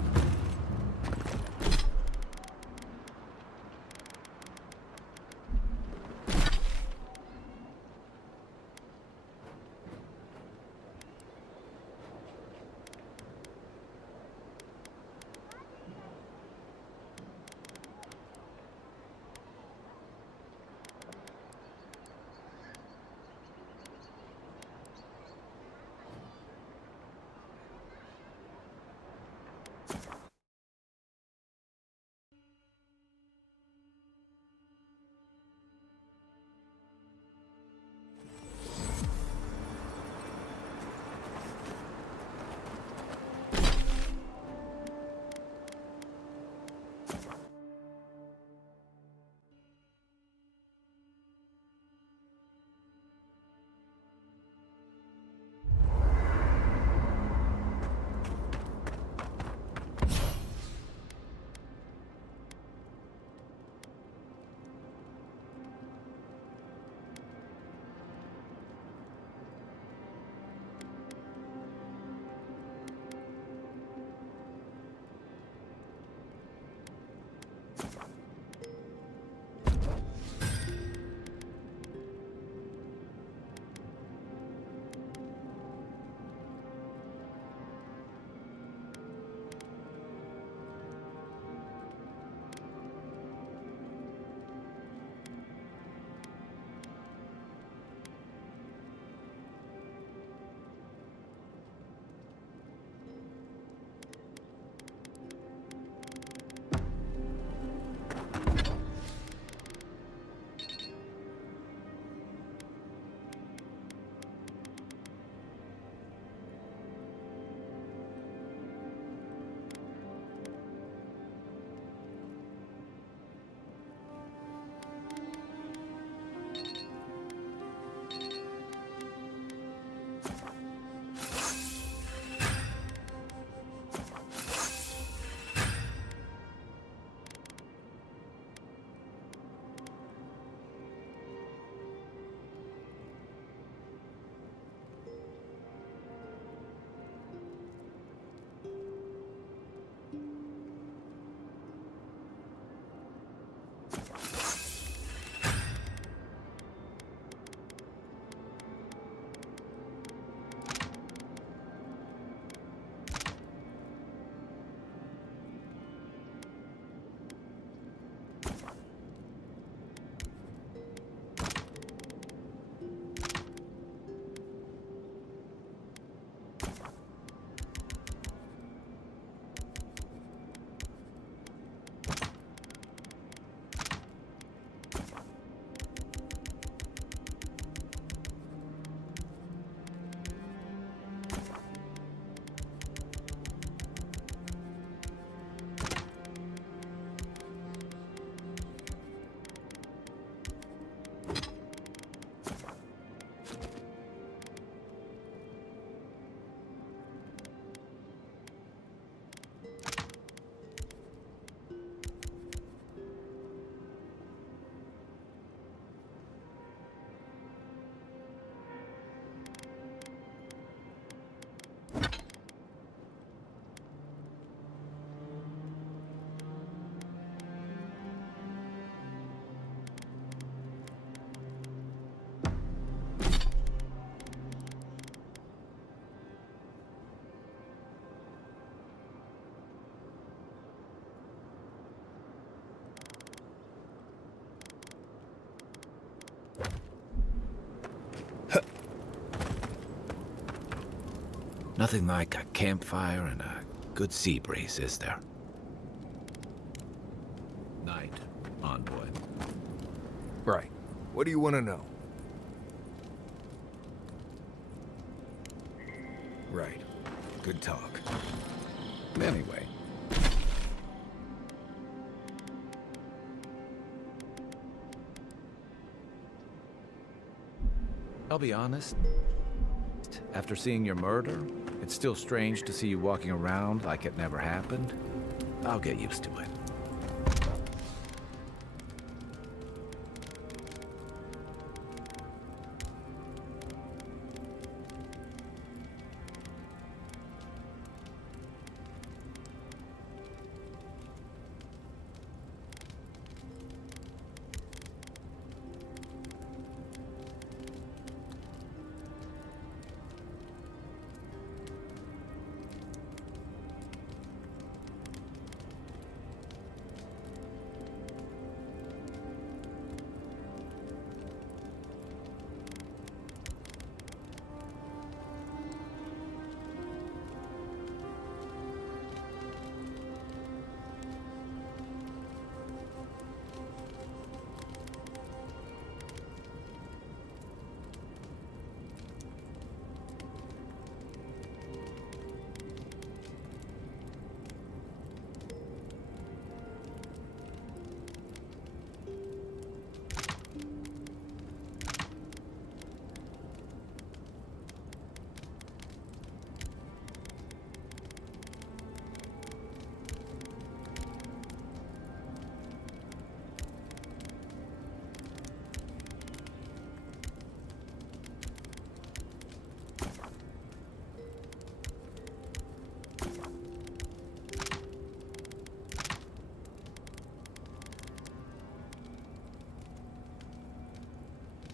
Nothing like a campfire and a good sea breeze, is there? Night, envoy. Right. What do you want to know? Right. Good talk. Anyway. I'll be honest. After seeing your murder, it's still strange to see you walking around like it never happened. I'll get used to it.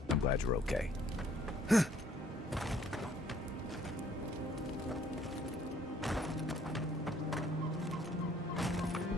I'm glad you're okay.